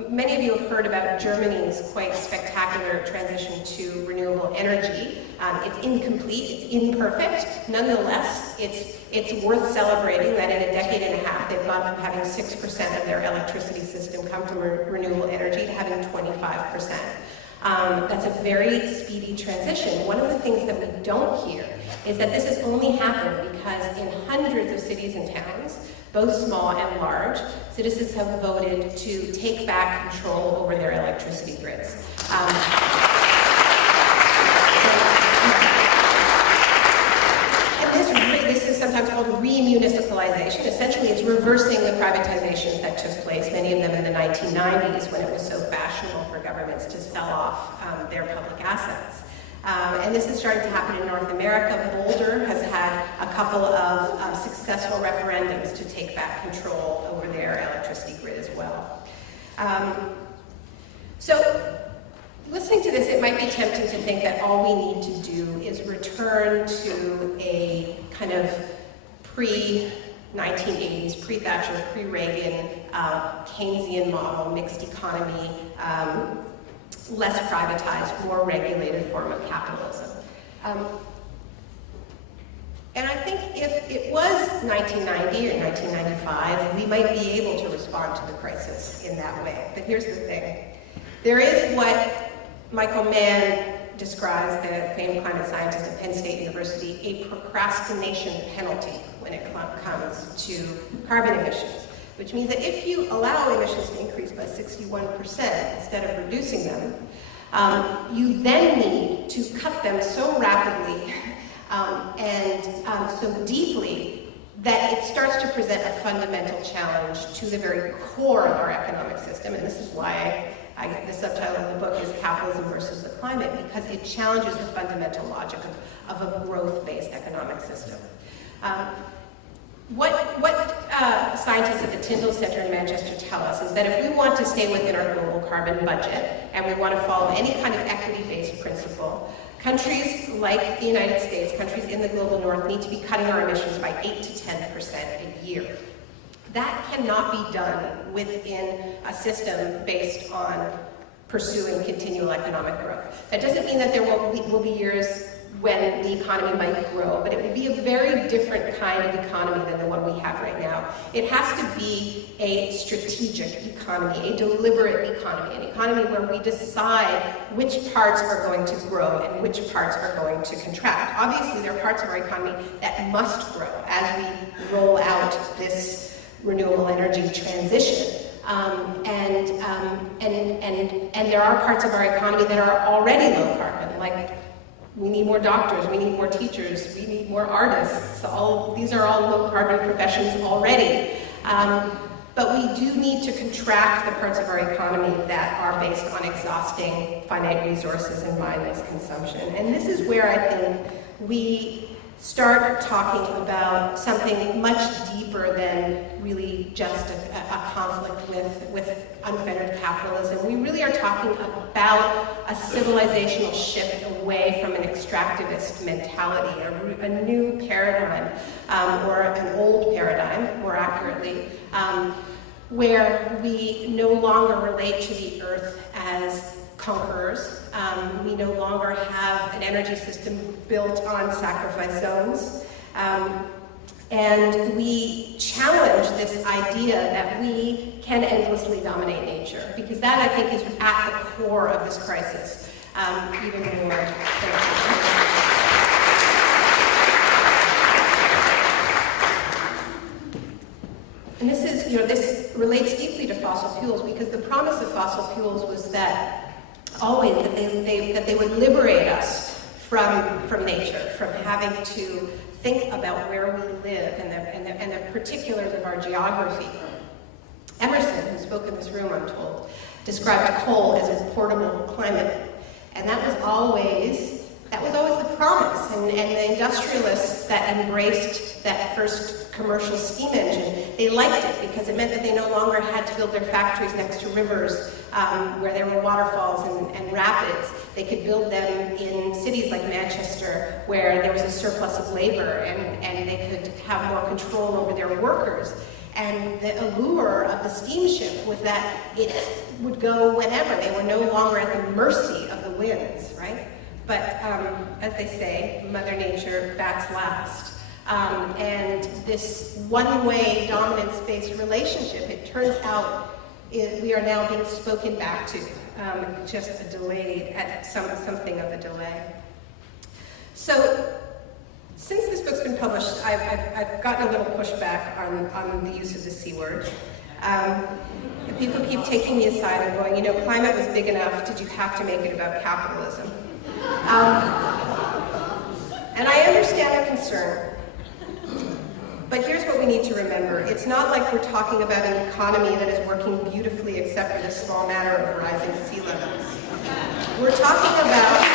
many of you have heard about Germany's quite spectacular transition to renewable energy. It's incomplete, it's imperfect. Nonetheless, it's worth celebrating that in a decade and a half, they've gone from having 6% of their electricity system come from renewable energy to having 25%. That's a very speedy transition. One of the things that we don't hear is that this has only happened because in hundreds of cities and towns, both small and large, citizens have voted to take back control over their electricity grids. This is sometimes called remunicipalization. Essentially, it's reversing the privatizations that took place, many of them in the 1990s, when it was so fashionable for governments to sell off their public assets. And this is starting to happen in North America. Boulder has had a couple of successful referendums to take back control over their electricity grid as well. So, listening to this, it might be tempting to think that all we need to do is return to a kind of pre-1980s, pre-Thatcher, pre-Reagan, Keynesian model, mixed economy, less privatized, more regulated form of capitalism. And I think if it was 1990 or 1995, we might be able to respond to the crisis in that way. But here's the thing. There is what Michael Mann describes, the famed climate scientist at Penn State University, a procrastination penalty when it comes to carbon emissions, which means that if you allow emissions to increase by 61% instead of reducing them, you then need to cut them so rapidly and so deeply that it starts to present a fundamental challenge to the very core of our economic system. And this is why the subtitle of the book is Capitalism versus the Climate, because it challenges the fundamental logic of a growth-based economic system. What scientists at the Tyndall Center in Manchester tell us is that if we want to stay within our global carbon budget and we want to follow any kind of equity-based principle, countries like the United States, countries in the global north, need to be cutting our emissions by 8 to 10% a year. That cannot be done within a system based on pursuing continual economic growth. That doesn't mean that there will be years when the economy might grow, but it will be a very different kind of economy than the one we have right now. It has to be a strategic economy, a deliberate economy, an economy where we decide which parts are going to grow and which parts are going to contract. Obviously, there are parts of our economy that must grow as we roll out this renewable energy transition. And there are parts of our economy that are already low carbon, like We need more doctors, we need more teachers, we need more artists. These are all low-carbon professions already. But we do need to contract the parts of our economy that are based on exhausting finite resources and mindless consumption. And this is where I think we start talking about something much deeper than really just a conflict with unfettered capitalism. We really are talking about a civilizational shift away from an extractivist mentality, a new paradigm, or an old paradigm, more accurately, where we no longer relate to the earth as conquerors. We no longer have an energy system built on sacrifice zones. And we challenge this idea that we can endlessly dominate nature, because that, I think, is at the core of this crisis, even more than And this is, this relates deeply to fossil fuels, because the promise of fossil fuels was that always that they would liberate us from nature, from having to think about where we live and the particulars of our geography. Emerson, who spoke in this room, I'm told, described coal as a portable climate, and that was always the promise. And the industrialists that embraced that first commercial steam engine, they liked it because it meant that they no longer had to build their factories next to rivers where there were waterfalls and rapids. They could build them in cities like Manchester, where there was a surplus of labor, and they could have more control over their workers. And the allure of the steamship was that it would go whenever. They were no longer at the mercy of the winds, right? But as they say, Mother Nature bats last. And this one-way dominance-based relationship, it turns out we are now being spoken back to, just something of a delay. So, since this book's been published, I've gotten a little pushback on the use of the C word. People keep taking me aside and going, climate was big enough, did you have to make it about capitalism? And I understand the concern. But here's what we need to remember. It's not like we're talking about an economy that is working beautifully except for the small matter of rising sea levels. We're talking about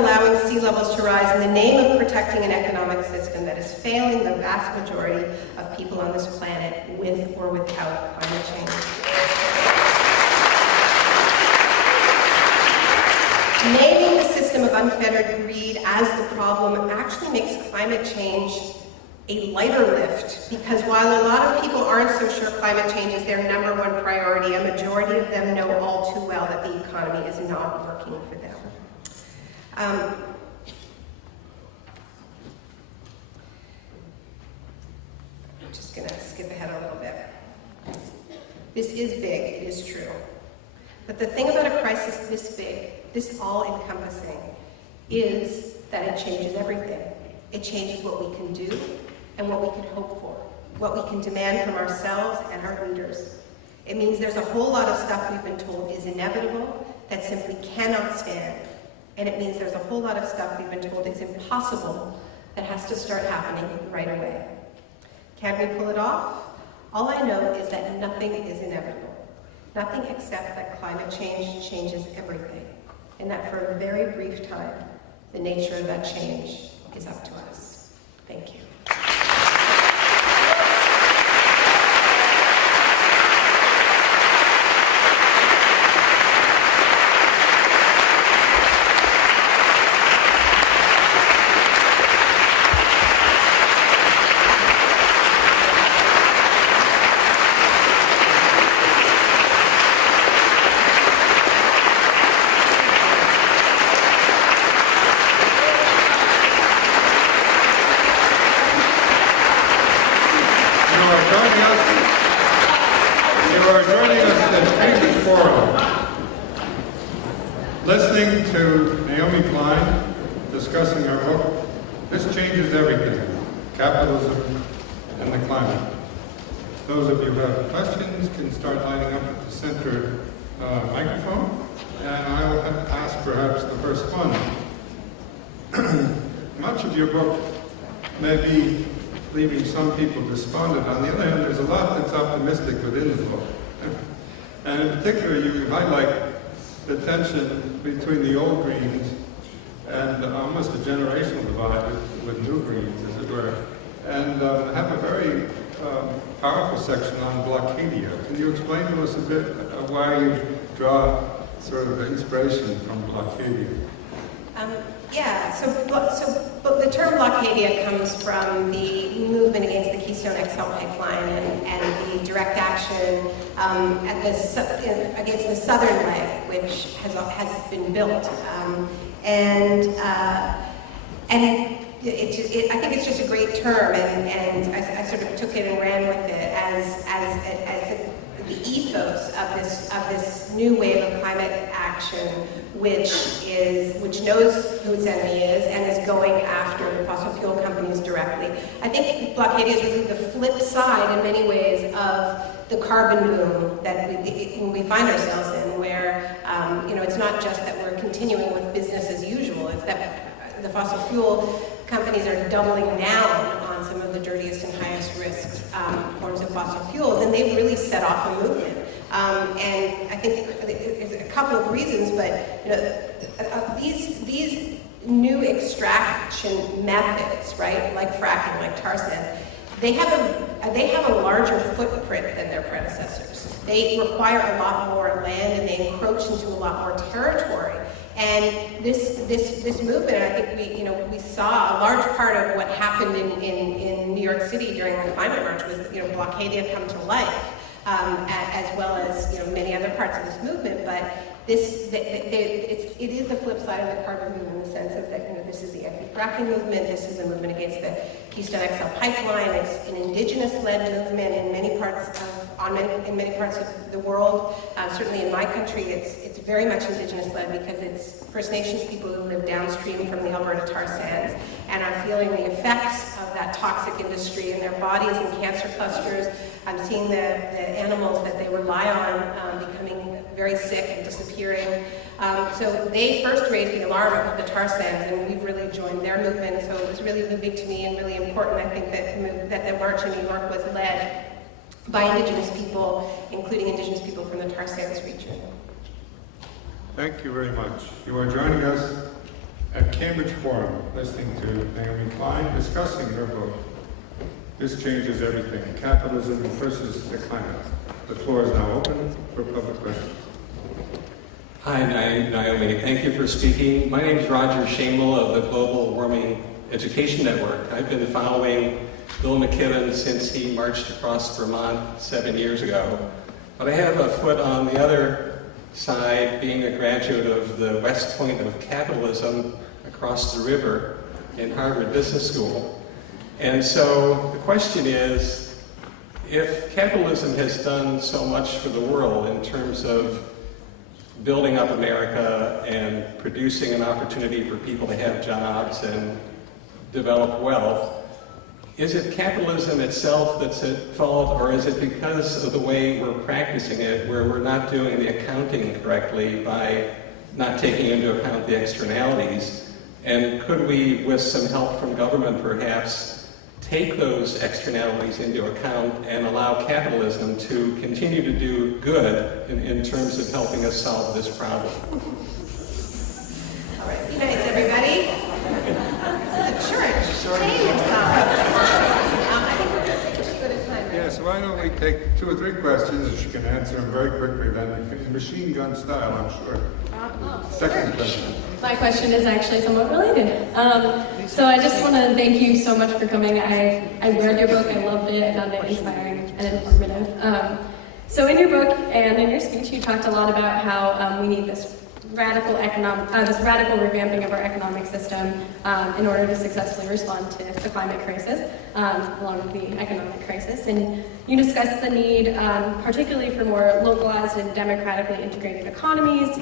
allowing sea levels to rise in the name of protecting an economic system that is failing the vast majority of people on this planet with or without climate change. Naming the system of unfettered greed as the problem actually makes climate change a lighter lift, because while a lot of people aren't so sure climate change is their number one priority, a majority of them know all too well that the economy is not working for them. I'm just going to skip ahead a little bit. This is big, it is true. But the thing about a crisis this big, this all-encompassing, is that it changes everything. It changes what we can do and what we can hope for, what we can demand from ourselves and our leaders. It means there's a whole lot of stuff we've been told is inevitable that simply cannot stand. And it means there's a whole lot of stuff we've been told is impossible that has to start happening right away. Can we pull it off? All I know is that nothing is inevitable. Nothing except that climate change changes everything. And that for a very brief time, the nature of that change is up to us. Thank you. Listening to Naomi Klein discussing her book, This Changes Everything, Capitalism and the Climate. Those of you who have questions can start lining up at the center microphone, and I will ask perhaps the first one. Much of your book may be leaving some people despondent. On the other hand, there's a lot that's optimistic within the book. And in particular, you highlight the tension between the old Greens and almost a generational divide with new Greens, as it were, and have a very powerful section on Blockadia. Can you explain to us a bit why you draw sort of inspiration from Blockadia? So the term Blockadia comes from the movement against the Keystone XL pipeline and the direct action against the southern leg, which has been built. I think it's just a great term, and I sort of took it and ran with it as the ethos of this new wave of climate action, which knows who its enemy is and is going after fossil fuel companies directly. I think Blockadia is really the flip side, in many ways, of the carbon boom that we find ourselves in, where it's not just that we're continuing with business as usual; it's that the fossil fuel companies are doubling down on some of the dirtiest and highest risk forms of fossil fuels, and they've really set off a movement. And I think there's a couple of reasons, but these new extraction methods, right, like fracking, like tar sands, they have a larger footprint than their predecessors. They require a lot more land, and they encroach into a lot more territory. And this movement, I think we saw a large part of what happened in New York City during the climate march was Blockadia come to life, as well as many other parts of this movement. But it is the flip side of the carbon movement, in the sense of that this is the anti-fracking movement. This is a movement against the Keystone XL pipeline. It's an indigenous-led movement in many parts of the world. Certainly in my country, it's very much indigenous-led, because it's First Nations people who live downstream from the Alberta tar sands and are feeling the effects of that toxic industry in their bodies and cancer clusters. I'm seeing the animals that they rely on becoming very sick and disappearing. So they first raised the alarm about the tar sands, and we've really joined their movement. So it was really moving to me and really important. I think that the march in New York was led by Indigenous people, including Indigenous people from the tar sands region. Thank you very much. You are joining us at Cambridge Forum, listening to Naomi Klein discussing her book, This Changes Everything, Capitalism versus the Climate. The floor is now open for public questions. Hi, Naomi. Thank you for speaking. My name is Roger Shamel of the Global Warming Education Network. I've been following Bill McKibben since he marched across Vermont 7 years ago. But I have a foot on the other side, being a graduate of the West Point of Capitalism across the river in Harvard Business School. And so the question is, if capitalism has done so much for the world in terms of building up America and producing an opportunity for people to have jobs and develop wealth, is it capitalism itself that's at fault, or is it because of the way we're practicing it, where we're not doing the accounting correctly by not taking into account the externalities? And could we, with some help from government perhaps, take those externalities into account and allow capitalism to continue to do good in terms of helping us solve this problem? All right, be nice, everybody. This is a church. Behave yourself. I think we're going to take a few at a time. Yeah, so why don't we take 2 or 3 questions, if you can answer them very quickly, then machine gun style, I'm sure. Second question. My question is actually somewhat related. So I just want to thank you so much for coming. I read your book, I loved it, I found it inspiring and informative. So in your book and in your speech, you talked a lot about how we need this radical revamping of our economic system in order to successfully respond to the climate crisis, along with the economic crisis. And you discussed the need, particularly for more localized and democratically integrated economies,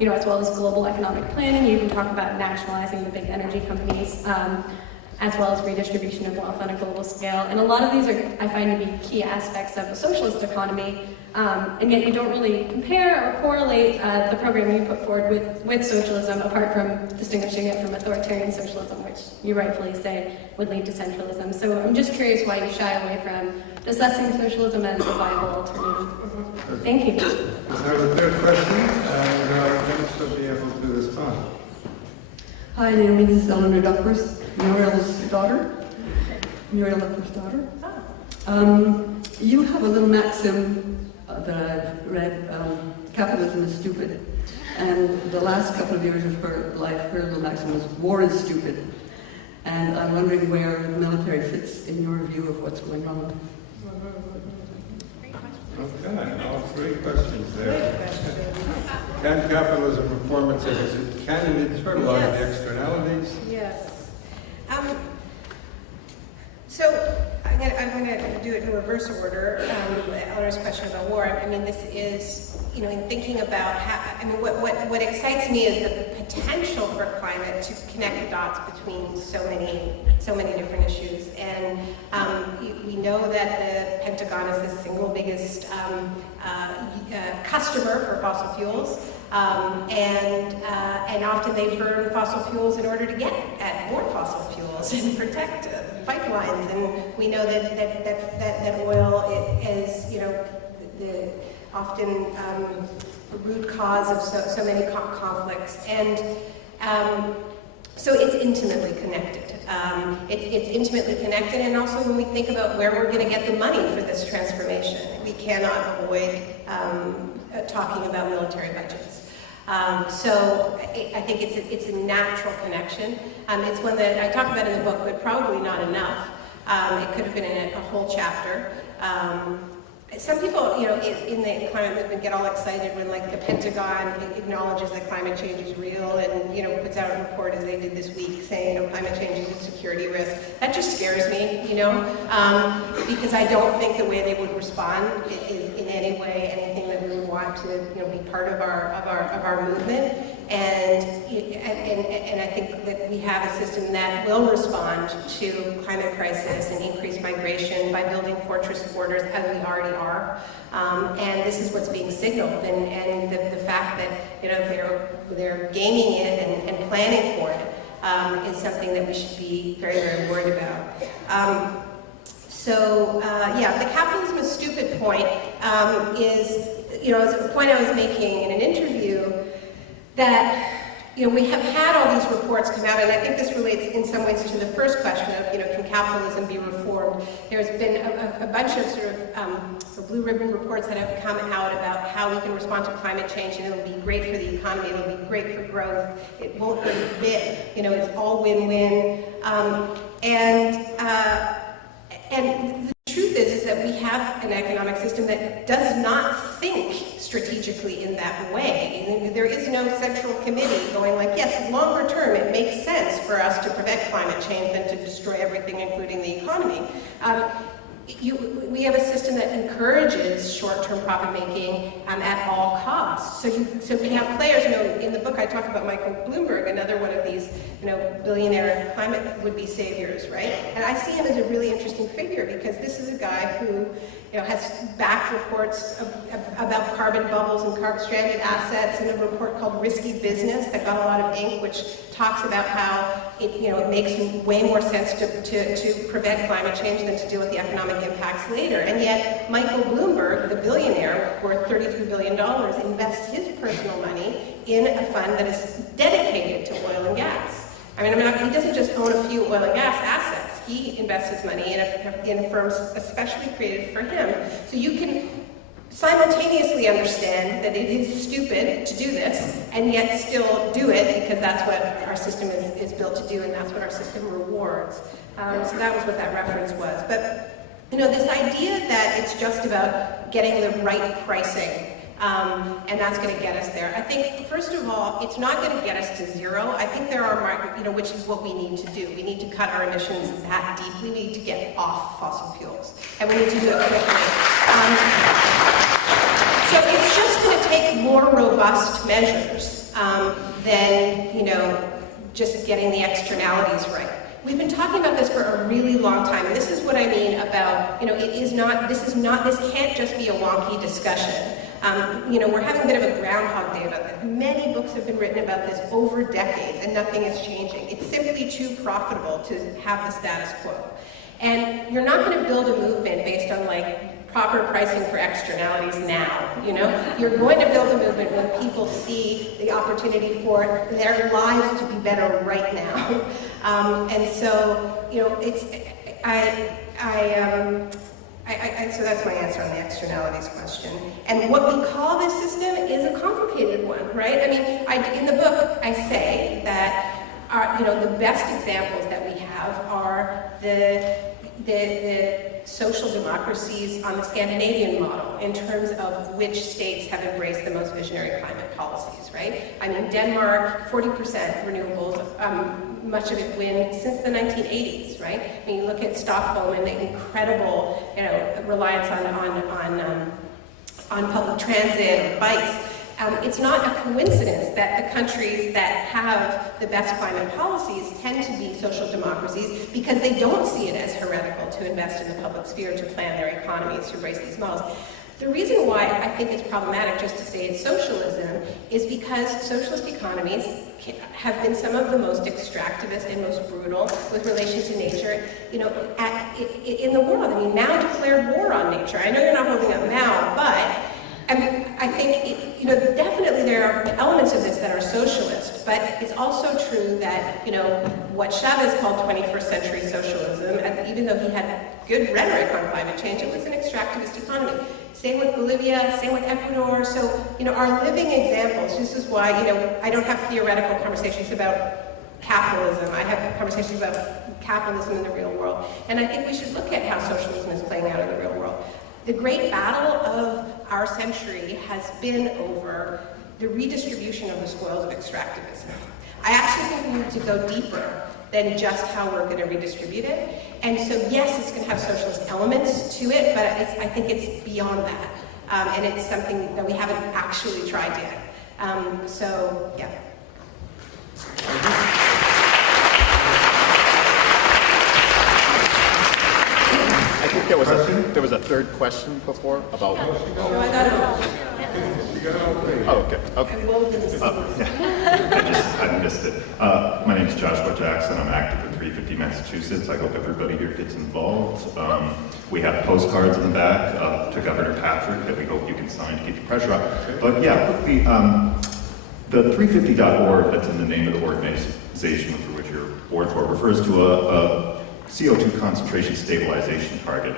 as well as global economic planning. You even talk about nationalizing the big energy companies. as well as redistribution of wealth on a global scale. And a lot of these are, I find, to be key aspects of a socialist economy, and yet you don't really compare or correlate the program you put forward with socialism, apart from distinguishing it from authoritarian socialism, which you rightfully say would lead to centralism. So I'm just curious why you shy away from discussing socialism as a viable alternative. Thank you. There's a third question, and Dennis will be able to respond. Hi, Naomi. This is Eleanor Duckworth, Muriel's daughter. Muriel Duckworth's daughter. You have a little maxim that I've read, capitalism is stupid. And the last couple of years of her life, her little maxim was, war is stupid. And I'm wondering where the military fits in your view of what's going on. Okay, all three questions there. Can capitalism reform itself? Can it internalize the externalities? Yes. So I'm going to do it in reverse order. Eleanor's question about war. I mean, this is, in thinking about how, what excites me is the potential for climate to connect the dots between so many different issues. And we know that the Pentagon is the single biggest customer for fossil fuels. And often they burn fossil fuels in order to get at more fossil fuels and protect pipelines. And we know that oil is, the often the root cause of so many conflicts. And so it's intimately connected. It's intimately connected, and also when we think about where we're going to get the money for this transformation, we cannot avoid talking about military budgets. So I think it's a natural connection. It's one that I talk about in the book, but probably not enough. It could have been in a whole chapter. Some people, in the climate movement get all excited when, like, the Pentagon acknowledges that climate change is real and, puts out a report, as they did this week, saying, climate change is a security risk. That just scares me, because I don't think the way they would respond is in any way anything that we would want to, be part of our movement. And I think that we have a system that will respond to climate crisis and increased migration by building fortress borders, as we already are. And this is what's being signaled. And the fact that they're gaming it and planning for it is something that we should be very, very worried about. The capitalism is stupid point is, is a point I was making in an interview, that we have had all these reports come out, and I think this relates in some ways to the first question of, can capitalism be reformed? There's been a bunch of sort of blue ribbon reports that have come out about how we can respond to climate change, and it'll be great for the economy, it'll be great for growth, it won't hurt a bit, it's all win-win. And the truth is that we have an economic system that does not think strategically in that way. There is no central committee going like, yes, longer term it makes sense for us to prevent climate change than to destroy everything, including the economy. We have a system that encourages short-term profit-making at all costs. So we have players, in the book I talk about Michael Bloomberg, another one of these, billionaire climate would-be saviors, right? And I see him as a really interesting figure, because this is a guy who, has backed reports about carbon bubbles and stranded assets in a report called Risky Business that got a lot of ink, which talks about how it makes way more sense to prevent climate change than to deal with the economic impacts later. And yet, Michael Bloomberg, the billionaire worth $33 billion, invests his personal money in a fund that is dedicated to oil and gas. He doesn't just own a few oil and gas assets. He invests his money in firms especially created for him. So you can simultaneously understand that it is stupid to do this, and yet still do it, because that's what our system is built to do, and that's what our system rewards. So that was what that reference was. But this idea that it's just about getting the right pricing, and that's going to get us there. I think, first of all, it's not going to get us to zero. I think there are which is what we need to do. We need to cut our emissions that deeply. We need to get off fossil fuels, and we need to do it quickly. So it's just going to take more robust measures than just getting the externalities right. We've been talking about this for a really long time, and this is what I mean about, this can't just be a wonky discussion. We're having a bit of a groundhog day about this. Many books have been written about this over decades, and nothing is changing. It's simply too profitable to have the status quo. And you're not going to build a movement based on proper pricing for externalities now, You're going to build a movement when people see the opportunity for their lives to be better right now. So that's my answer on the externalities question. And what we call this system is a complicated one, right? In the book, I say that the best examples that we have are the social democracies on the Scandinavian model in terms of which states have embraced the most visionary climate policies, right? Denmark, 40% renewables, much of it wind since the 1980s, right? You look at Stockholm and the incredible, reliance on public transit, bikes. It's not a coincidence that the countries that have the best climate policies tend to be social democracies because they don't see it as heretical to invest in the public sphere, to plan their economies, to embrace these models. The reason why I think it's problematic just to say it's socialism is because socialist economies have been some of the most extractivist and most brutal with relation to nature, in the world. Mao declared war on nature. I know you're not holding up Mao, but I think, definitely there are elements of this that are socialist, but it's also true that, what Chavez called 21st century socialism, and even though he had good rhetoric on climate change, it was an extractivist economy. Same with Bolivia, same with Ecuador. So, our living examples, this is why, I don't have theoretical conversations about capitalism. I have conversations about capitalism in the real world. And I think we should look at how socialism is playing out in the real world. The great battle of our century has been over the redistribution of the spoils of extractivism. I actually think we need to go deeper than just how we're going to redistribute it. And so, yes, it's going to have socialist elements to it, but I think it's beyond that. And it's something that we haven't actually tried yet. Yeah. I think there was a third question before about. No, I got it all. Oh, okay. I missed it. My name is Joshua Jackson. I'm active in 350 Massachusetts. I hope everybody here gets involved. We have postcards in the back to Governor Patrick that we hope you can sign to keep the pressure up. But yeah, quickly, the 350.org, that's in the name of the organization for which you're board for, refers to a CO2 concentration stabilization target.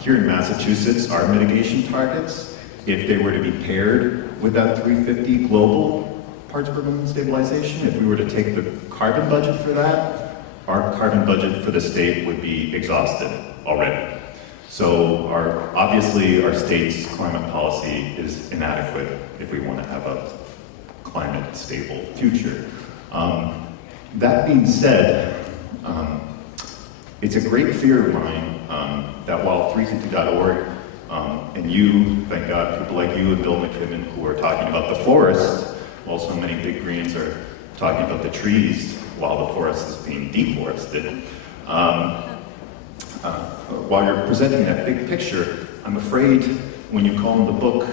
Here in Massachusetts, our mitigation targets, if they were to be paired with that 350 global parts per million stabilization, if we were to take the carbon budget for that, our carbon budget for the state would be exhausted already. So obviously our state's climate policy is inadequate if we want to have a climate stable future. That being said, it's a great fear of mine that while 350.org and you, thank God, people like you and Bill McKibben who are talking about the forest, while so many big greens are talking about the trees while the forest is being deforested. While you're presenting that big picture, I'm afraid when you call in the book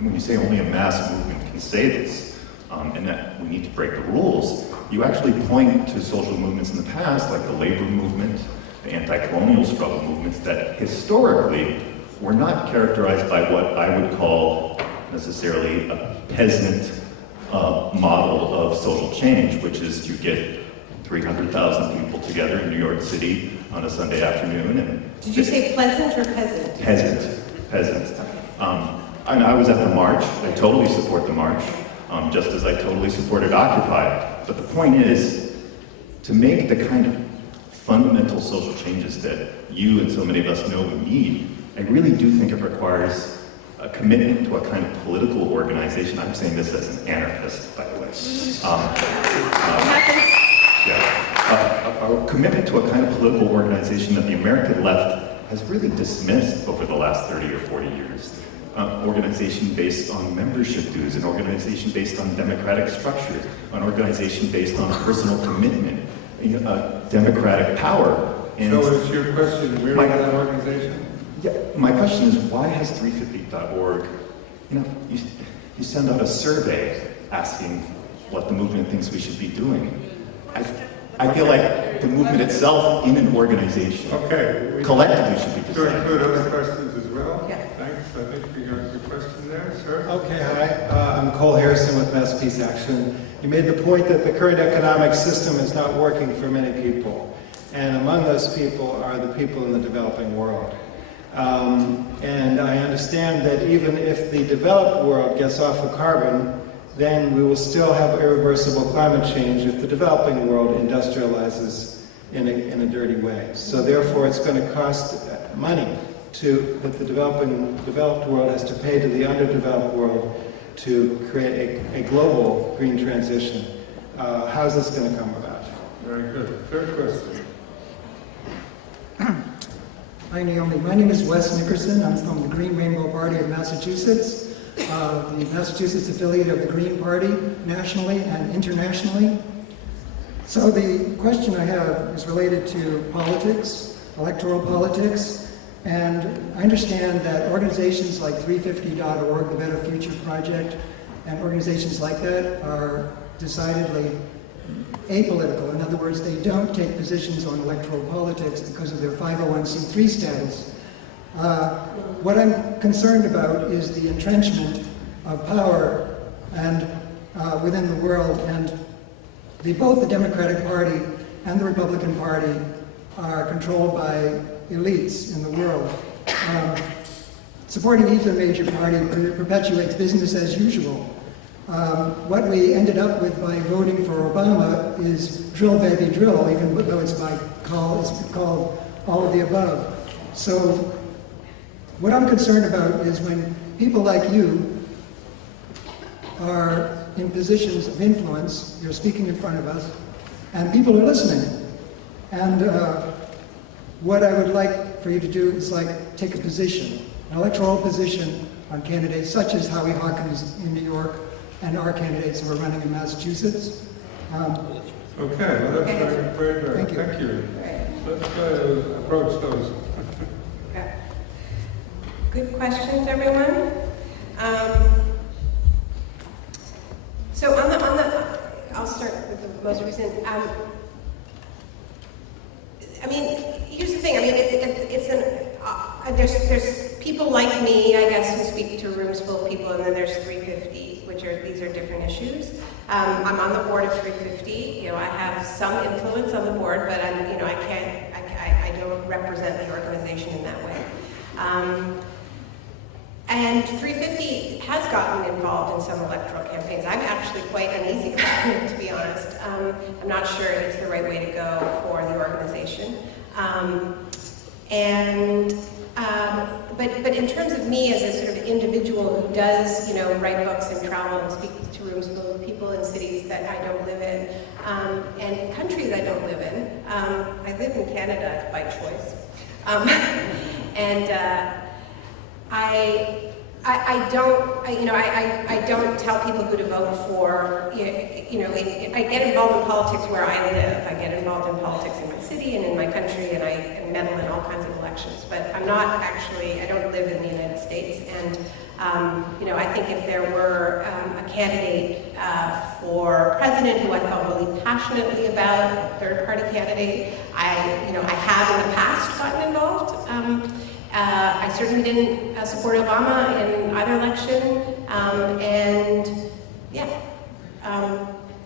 when you say only a mass movement can say this, and that we need to break the rules, you actually point to social movements in the past, like the labor movement, the anti-colonial struggle movements, that historically were not characterized by what I would call necessarily a peasant model of social change, which is to get 300,000 people together in New York City on a Sunday afternoon. And did you say pleasant or peasant? Peasant. And I was at the march. I totally support the march, just as I totally supported Occupy. But the point is, to make the kind of fundamental social changes that you and so many of us know we need, I really do think it requires a commitment to a kind of political organization. I'm saying this as an anarchist, by the way. A commitment to a kind of political organization that the American left has really dismissed over the last 30 or 40 years. Organization based on membership dues, an organization based on democratic structures, an organization based on personal commitment democratic power. And So is your question, we're in that organization? yeah, my question is, why has 350.org, you send out a survey asking what the movement thinks we should be doing. I feel like the movement itself in an organization Okay. collectively should be So decided. include other questions as well? Yeah. Thanks. I think we got your question there, sir. Okay, hi. I'm Cole Harrison with Mass Peace Action. You made the point that the current economic system is not working for many people. And among those people are the people in the developing world. And I understand that even if the developed world gets off of carbon, then we will still have irreversible climate change if the developing world industrializes in a dirty way. So therefore it's going to cost money that the developed world has to pay to the underdeveloped world to create a global green transition. How's this going to come about? Very good. Third question. Hi, Naomi. My name is Wes Nickerson. I'm from the Green Rainbow Party of Massachusetts, the Massachusetts affiliate of the Green Party nationally and internationally. So the question I have is related to politics, electoral politics, and I understand that organizations like 350.org, the Better Future Project, and organizations like that are decidedly apolitical. In other words, they don't take positions on electoral politics because of their 501c3 status. What I'm concerned about is the entrenchment of power and within the world, and both the Democratic Party and the Republican Party are controlled by elites in the world. Supporting either major party perpetuates business as usual. What we ended up with by voting for Obama is drill baby drill, even though it's called all of the above. So what I'm concerned about is when people like you are in positions of influence, you're speaking in front of us, and people are listening. And what I would like for you to do is take a position, an electoral position on candidates such as Howie Hawkins in New York, and our candidates who are running in Massachusetts. Okay, well that's very good. Thank you. Thank you. Let's approach those. Okay. Good questions, everyone. So I'll start with the most recent. Here's the thing. There's people like me, I guess, who speak to rooms full of people, and then there's 350, these are different issues. I'm on the board of 350. I have some influence on the board, but I don't represent the organization in that way. And 350 has gotten involved in some electoral campaigns. I'm actually quite uneasy about it, to be honest. I'm not sure it's the right way to go for the organization. But in terms of me as a sort of individual who does, write books and travel and speak to rooms full of people in cities that I don't live in, and countries I don't live in. I live in Canada by choice. I don't tell people who to vote for. I get involved in politics where I live. I get involved in politics in my city and in my country, and I meddle in all kinds of elections. But I don't live in the United States. And I think if there were a candidate for president who I felt really passionately about, a third-party candidate, I have in the past gotten involved. I certainly didn't support Obama in either election,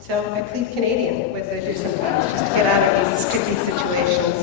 so I plead Canadian with it sometimes just to get out of these sticky situations.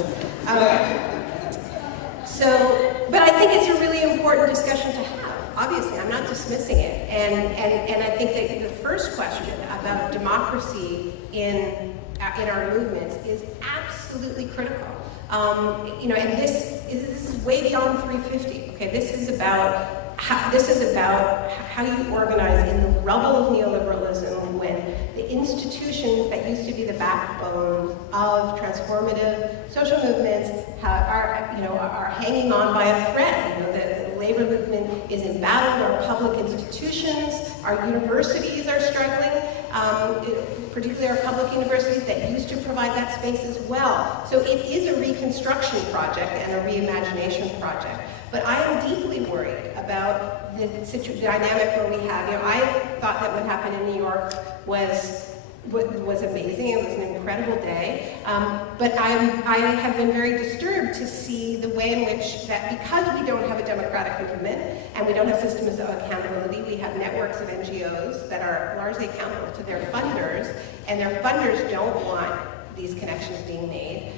But I think it's a really important discussion to have. Obviously, I'm not dismissing it, and I think that the first question about democracy in our movements is absolutely critical. And this is way beyond 350. Okay, this is about how you organize in the rubble of neoliberalism when the institutions that used to be the backbone of transformative social movements are hanging on by a thread. The labor movement is embattled. Our public institutions, our universities are struggling, particularly our public universities that used to provide that space as well. So it is a reconstruction project and a reimagination project. But I am deeply worried about the dynamic where we have, I thought that what happened in New York was amazing. It was an incredible day. But I have been very disturbed to see the way in which that, because we don't have a democratic movement and we don't have systems of accountability, we have networks of NGOs that are largely accountable to their funders, and their funders don't want these connections being made.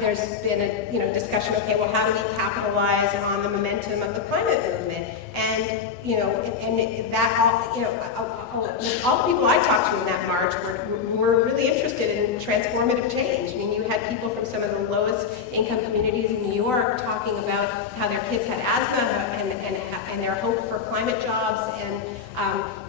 There's been a discussion, okay, well, how do we capitalize on the momentum of the climate movement? And that all the people I talked to in that march were really interested in transformative change. I mean, you had people from some of the lowest income communities in New York talking about how their kids had asthma and their hope for climate jobs.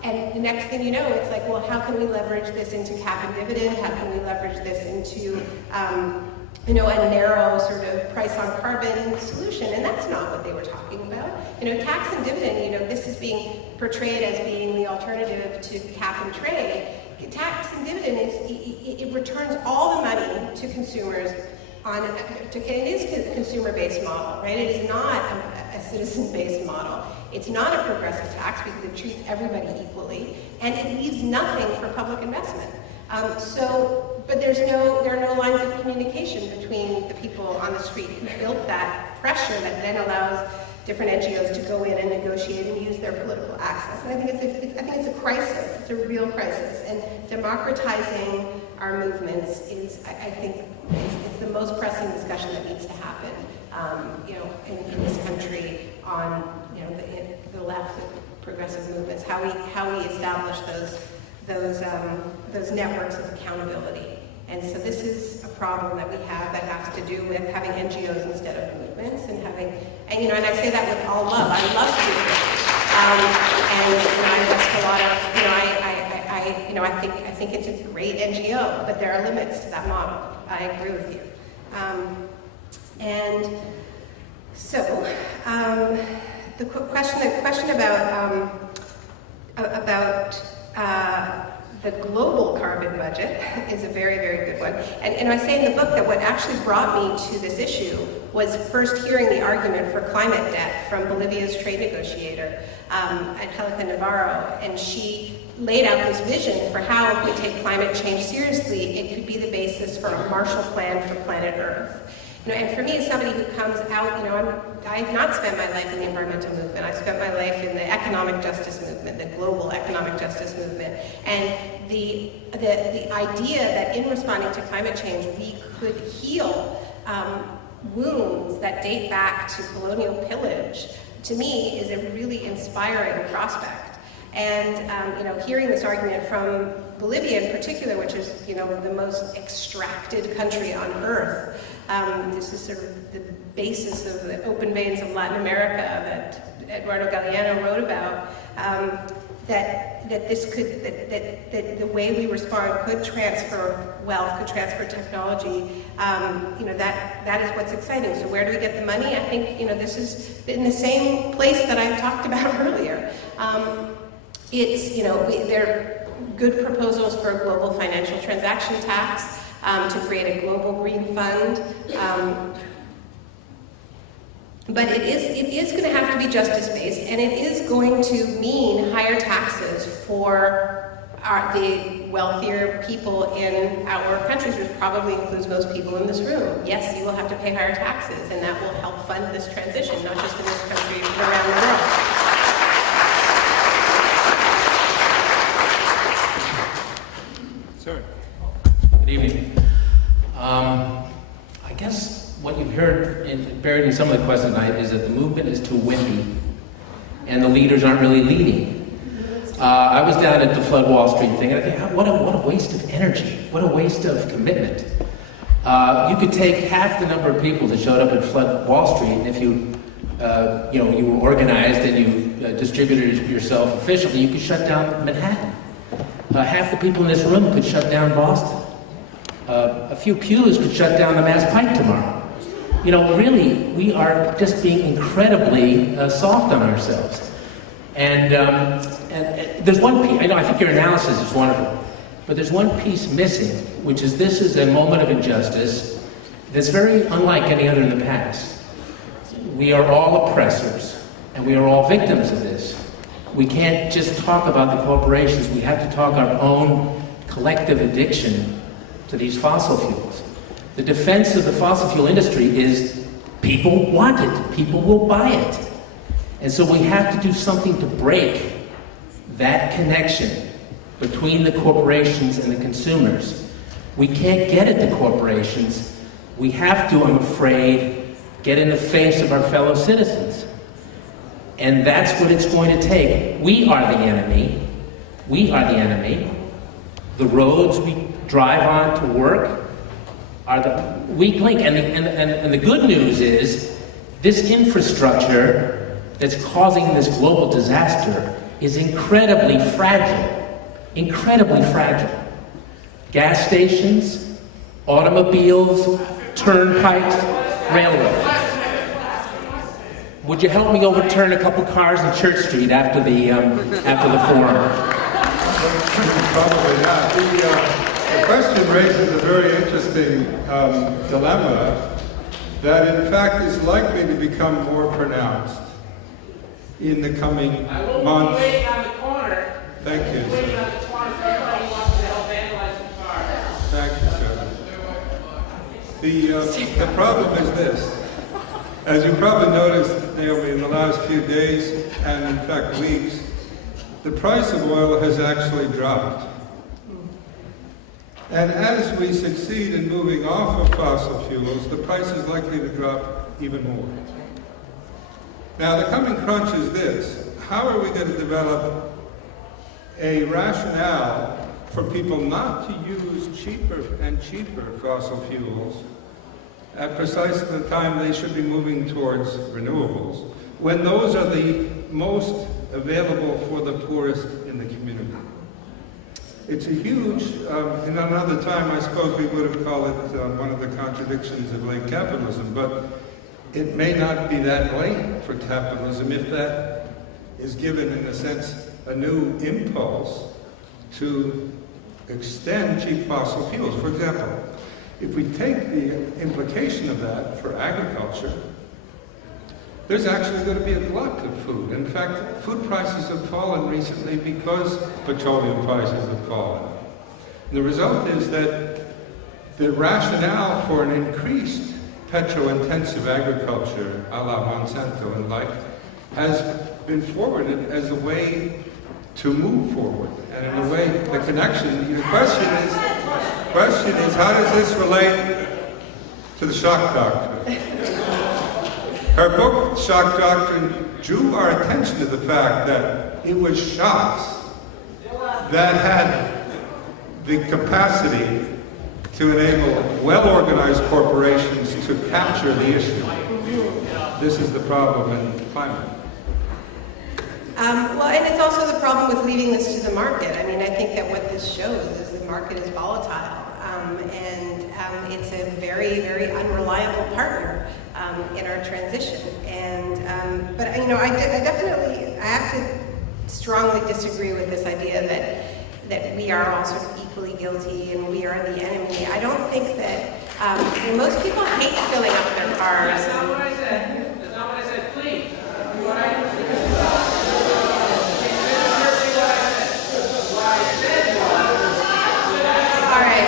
And the next thing you know, it's like, well, how can we leverage this into cap and dividend? How can we leverage this into a narrow sort of price on carbon solution? And that's not what they were talking about. Tax and dividend, this is being portrayed as being the alternative to cap and trade. Tax and dividend it returns all the money to consumers it is a consumer-based model, right? It is not a citizen-based model. It's not a progressive tax because it treats everybody equally, and it leaves nothing for public investment. But there are no lines of communication between the people on the street who built that pressure that then allows different NGOs to go in and negotiate and use their political access. And I think it's a crisis. It's a real crisis. And democratizing our movements is, I think, it's the most pressing discussion that needs to happen, in this country on, the left of progressive movements. How we establish those networks of accountability. And so this is a problem that we have that has to do with having NGOs instead of movements, and and I say that with all love. I love movements. I invest a lot of, I think it's a great NGO, but there are limits to that model. I agree with you. And so the question about the global carbon budget is a very, very good one. And I say in the book that what actually brought me to this issue was first hearing the argument for climate debt from Bolivia's trade negotiator, Angelica Navarro, and she laid out this vision for how, if we take climate change seriously, it could be the basis for a Marshall Plan for planet Earth. And for me, as somebody who comes out, I have not spent my life in the environmental movement. I've spent my life in the economic justice movement, the global economic justice movement. And the idea that in responding to climate change, we could heal wounds that date back to colonial pillage, to me, is a really inspiring prospect. And hearing this argument from Bolivia in particular, which is the most extracted country on earth, this is sort of the basis of the open veins of Latin America that Eduardo Galeano wrote about. That the way we respond could transfer wealth, could transfer technology. That is what's exciting. So where do we get the money? I think this is in the same place that I talked about earlier. There are good proposals for a global financial transaction tax, to create a global green fund. But it is going to have to be justice-based, and it is going to mean higher taxes for the wealthier people in our countries, which probably includes most people in this room. Yes, you will have to pay higher taxes, and that will help fund this transition, not just in this country, but around the world. Sir. Good evening. I guess what you've heard buried in some of the questions tonight is that the movement is too wimpy and the leaders aren't really leading. I was down at the Flood Wall Street thing, and I think, what a waste of energy, what a waste of commitment. You could take half the number of people that showed up at Flood Wall Street, and if you were organized and you distributed yourself efficiently, you could shut down Manhattan. Half the people in this room could shut down Boston. A few pews could shut down the Mass Pike tomorrow. Really, we are just being incredibly soft on ourselves. And there's one piece, I think your analysis is wonderful. But there's one piece missing, which is this is a moment of injustice that's very unlike any other in the past. We are all oppressors, and we are all victims of this. We can't just talk about the corporations, we have to talk our own collective addiction to these fossil fuels. The defense of the fossil fuel industry is people want it, people will buy it. And so we have to do something to break that connection between the corporations and the consumers. We can't get at the corporations. We have to, I'm afraid, get in the face of our fellow citizens. And that's what it's going to take. We are the enemy. We are the enemy. The roads we drive on to work are the weak link. And the good news is this infrastructure that's causing this global disaster is incredibly fragile. Incredibly fragile. Gas stations, automobiles, turnpikes, railroads. Would you help me overturn a couple cars on Church Street after the forum? Probably not. The question raises a very interesting dilemma that in fact is likely to become more pronounced in the coming months. On the corner. Thank you, Waiting sir. on the corner for everybody who wants to help vandalize the car. Thank you, sir. The problem is this. As you probably noticed, Naomi, in the last few days, and in fact weeks, the price of oil has actually dropped. And as we succeed in moving off of fossil fuels, the price is likely to drop even more. Now, the coming crunch is this. How are we going to develop a rationale for people not to use cheaper and cheaper fossil fuels at precisely the time they should be moving towards renewables, when those are the most available for the poorest in the community? It's a huge, in another time I suppose we would have called it one of the contradictions of late capitalism, but it may not be that way for capitalism if that is given, in a sense, a new impulse to extend cheap fossil fuels. For example, if we take the implication of that for agriculture, there's actually going to be a glut of food. In fact, food prices have fallen recently because petroleum prices have fallen. And the result is that the rationale for an increased petro-intensive agriculture, a la Monsanto and like, has been forwarded as a way to move forward. And in a way, the connection, the question is, how does this relate to the shock doctrine? Her book, Shock Doctrine, drew our attention to the fact that it was shocks that had the capacity to enable well-organized corporations to capture the issue. This is the problem in climate. Well, and it's also the problem with leaving this to the market. I mean, I think that what this shows is the market is volatile, and it's a very, very unreliable partner in our transition. And but you know, I have to strongly disagree with this idea that we are all sort of equally guilty and we are the enemy. I don't think that most people hate filling up their cars. That's not what I said. That's not what I said. Please. What I said was. All right.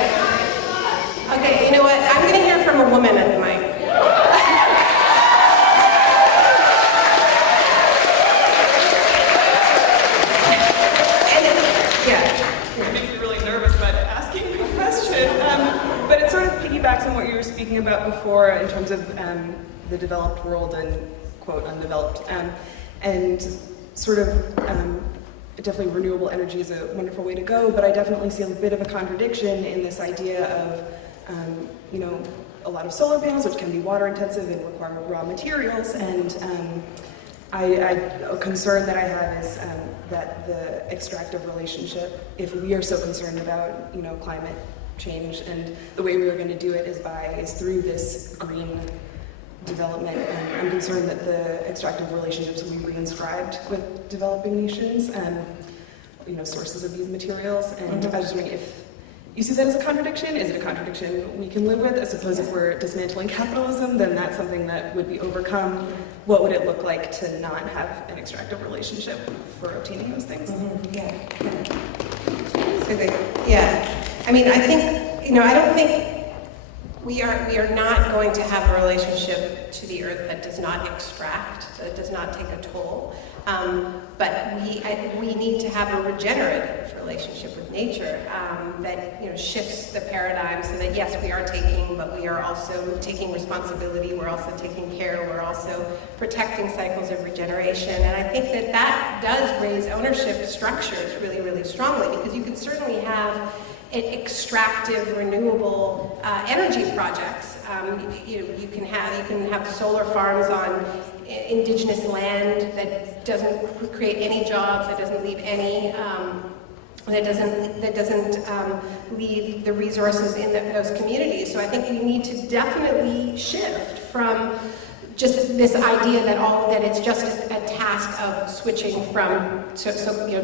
Okay, you know what? I'm going to hear from a woman at the mic. It makes me really nervous about asking my question, but it sort of piggybacks on what you were speaking about before in terms of the developed world and, quote, undeveloped, and sort of definitely renewable energy is a wonderful way to go, but I definitely see a bit of a contradiction in this idea of, you know, a lot of solar panels, which can be water intensive and require raw materials, and a concern that I have is that the extractive relationship, if we are so concerned about, you know, climate change, and the way we are going to do it is through this green development. And I'm concerned that the extractive relationships will be reinscribed with developing nations and, you know, sources of these materials. And I was just wondering you see that as a contradiction? Is it a contradiction we can live with? I suppose if we're dismantling capitalism, then that's something that would be overcome. What would it look like to not have an extractive relationship for obtaining those things? Yeah. I mean, I think, you know, I don't think we are not going to have a relationship to the earth that does not extract, that does not take a toll. But we need to have a regenerative relationship with nature that, you know, shifts the paradigm so that yes, we are taking, but we are also taking responsibility. We're also taking care. We're also protecting cycles of regeneration. And I think that that does raise ownership structures really, really strongly, because you could certainly have extractive, renewable energy projects. You can have solar farms on indigenous land that doesn't create any jobs, that doesn't leave any, that doesn't leave the resources in those communities. So I think we need to definitely shift from just this idea that it's just a task of switching from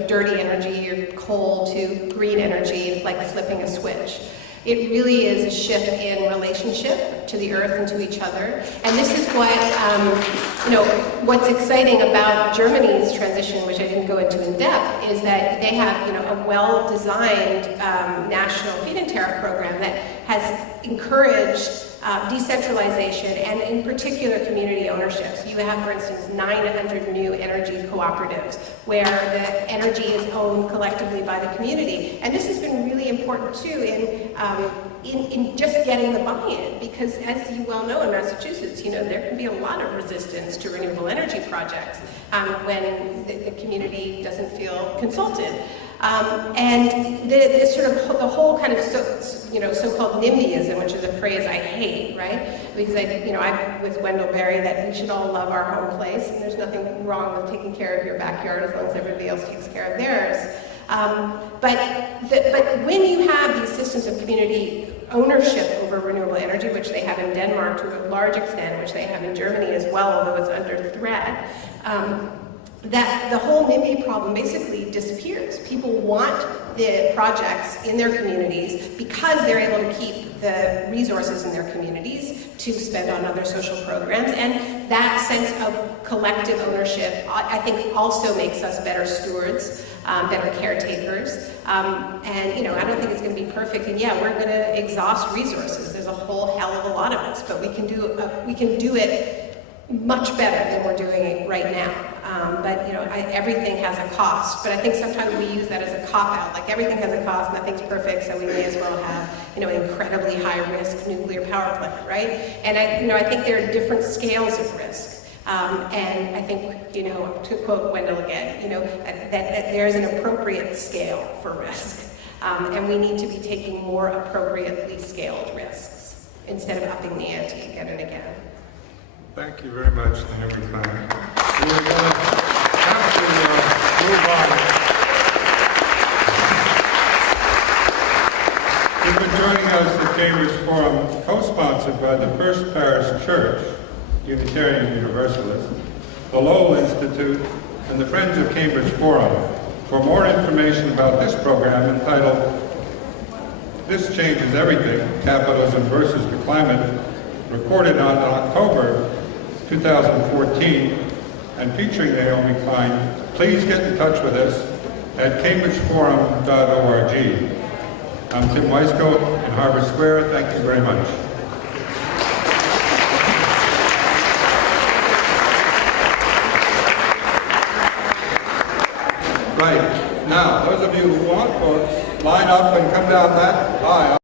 dirty energy or coal to green energy, like flipping a switch. It really is a shift in relationship to the earth and to each other. And this is what, what's exciting about Germany's transition, which I didn't go into in depth, is that they have, a well-designed national feed-in tariff program that has encouraged decentralization and in particular community ownership. So you have, for instance, 900 new energy cooperatives where the energy is owned collectively by the community. And this has been really important too in just getting the buy-in, because as you well know in Massachusetts, there can be a lot of resistance to renewable energy projects when the community doesn't feel consulted. And the whole kind of so-called NIMBYism, which is a phrase I hate, right? Because I'm with Wendell Berry that we should all love our home place, and there's nothing wrong with taking care of your backyard as long as everybody else takes care of theirs. But when you have these systems of community ownership over renewable energy, which they have in Denmark to a large extent, which they have in Germany as well, although it's under threat, that the whole NIMBY problem basically disappears. People want the projects in their communities because they're able to keep the resources in their communities to spend on other social programs. And that sense of collective ownership, I think, also makes us better stewards, better caretakers. And I don't think it's going to be perfect. And yeah, we're going to exhaust resources. There's a whole hell of a lot of us, but we can do it much better than we're doing it right now. But everything has a cost. But I think sometimes we use that as a cop-out. Like everything has a cost, nothing's perfect, so we may as well have an incredibly high-risk nuclear power plant, right? And I think there are different scales of risk. And I think, to quote Wendell again, that there is an appropriate scale for risk. And we need to be taking more appropriately scaled risks instead of upping the ante again and again. Thank you very much, Naomi Klein. We're going to have to move on. You've been joining us at Cambridge Forum, co-sponsored by the First Parish Church, Unitarian Universalist, the Lowell Institute, and the Friends of Cambridge Forum. For more information about this program entitled "This Changes Everything, Capitalism versus the Climate," recorded on October 2014 and featuring Naomi Klein, please get in touch with us at cambridgeforum.org. I'm Tim Weiscoat in Harbor Square. Thank you very much. Right. Now, those of you who want, line up and come down that aisle.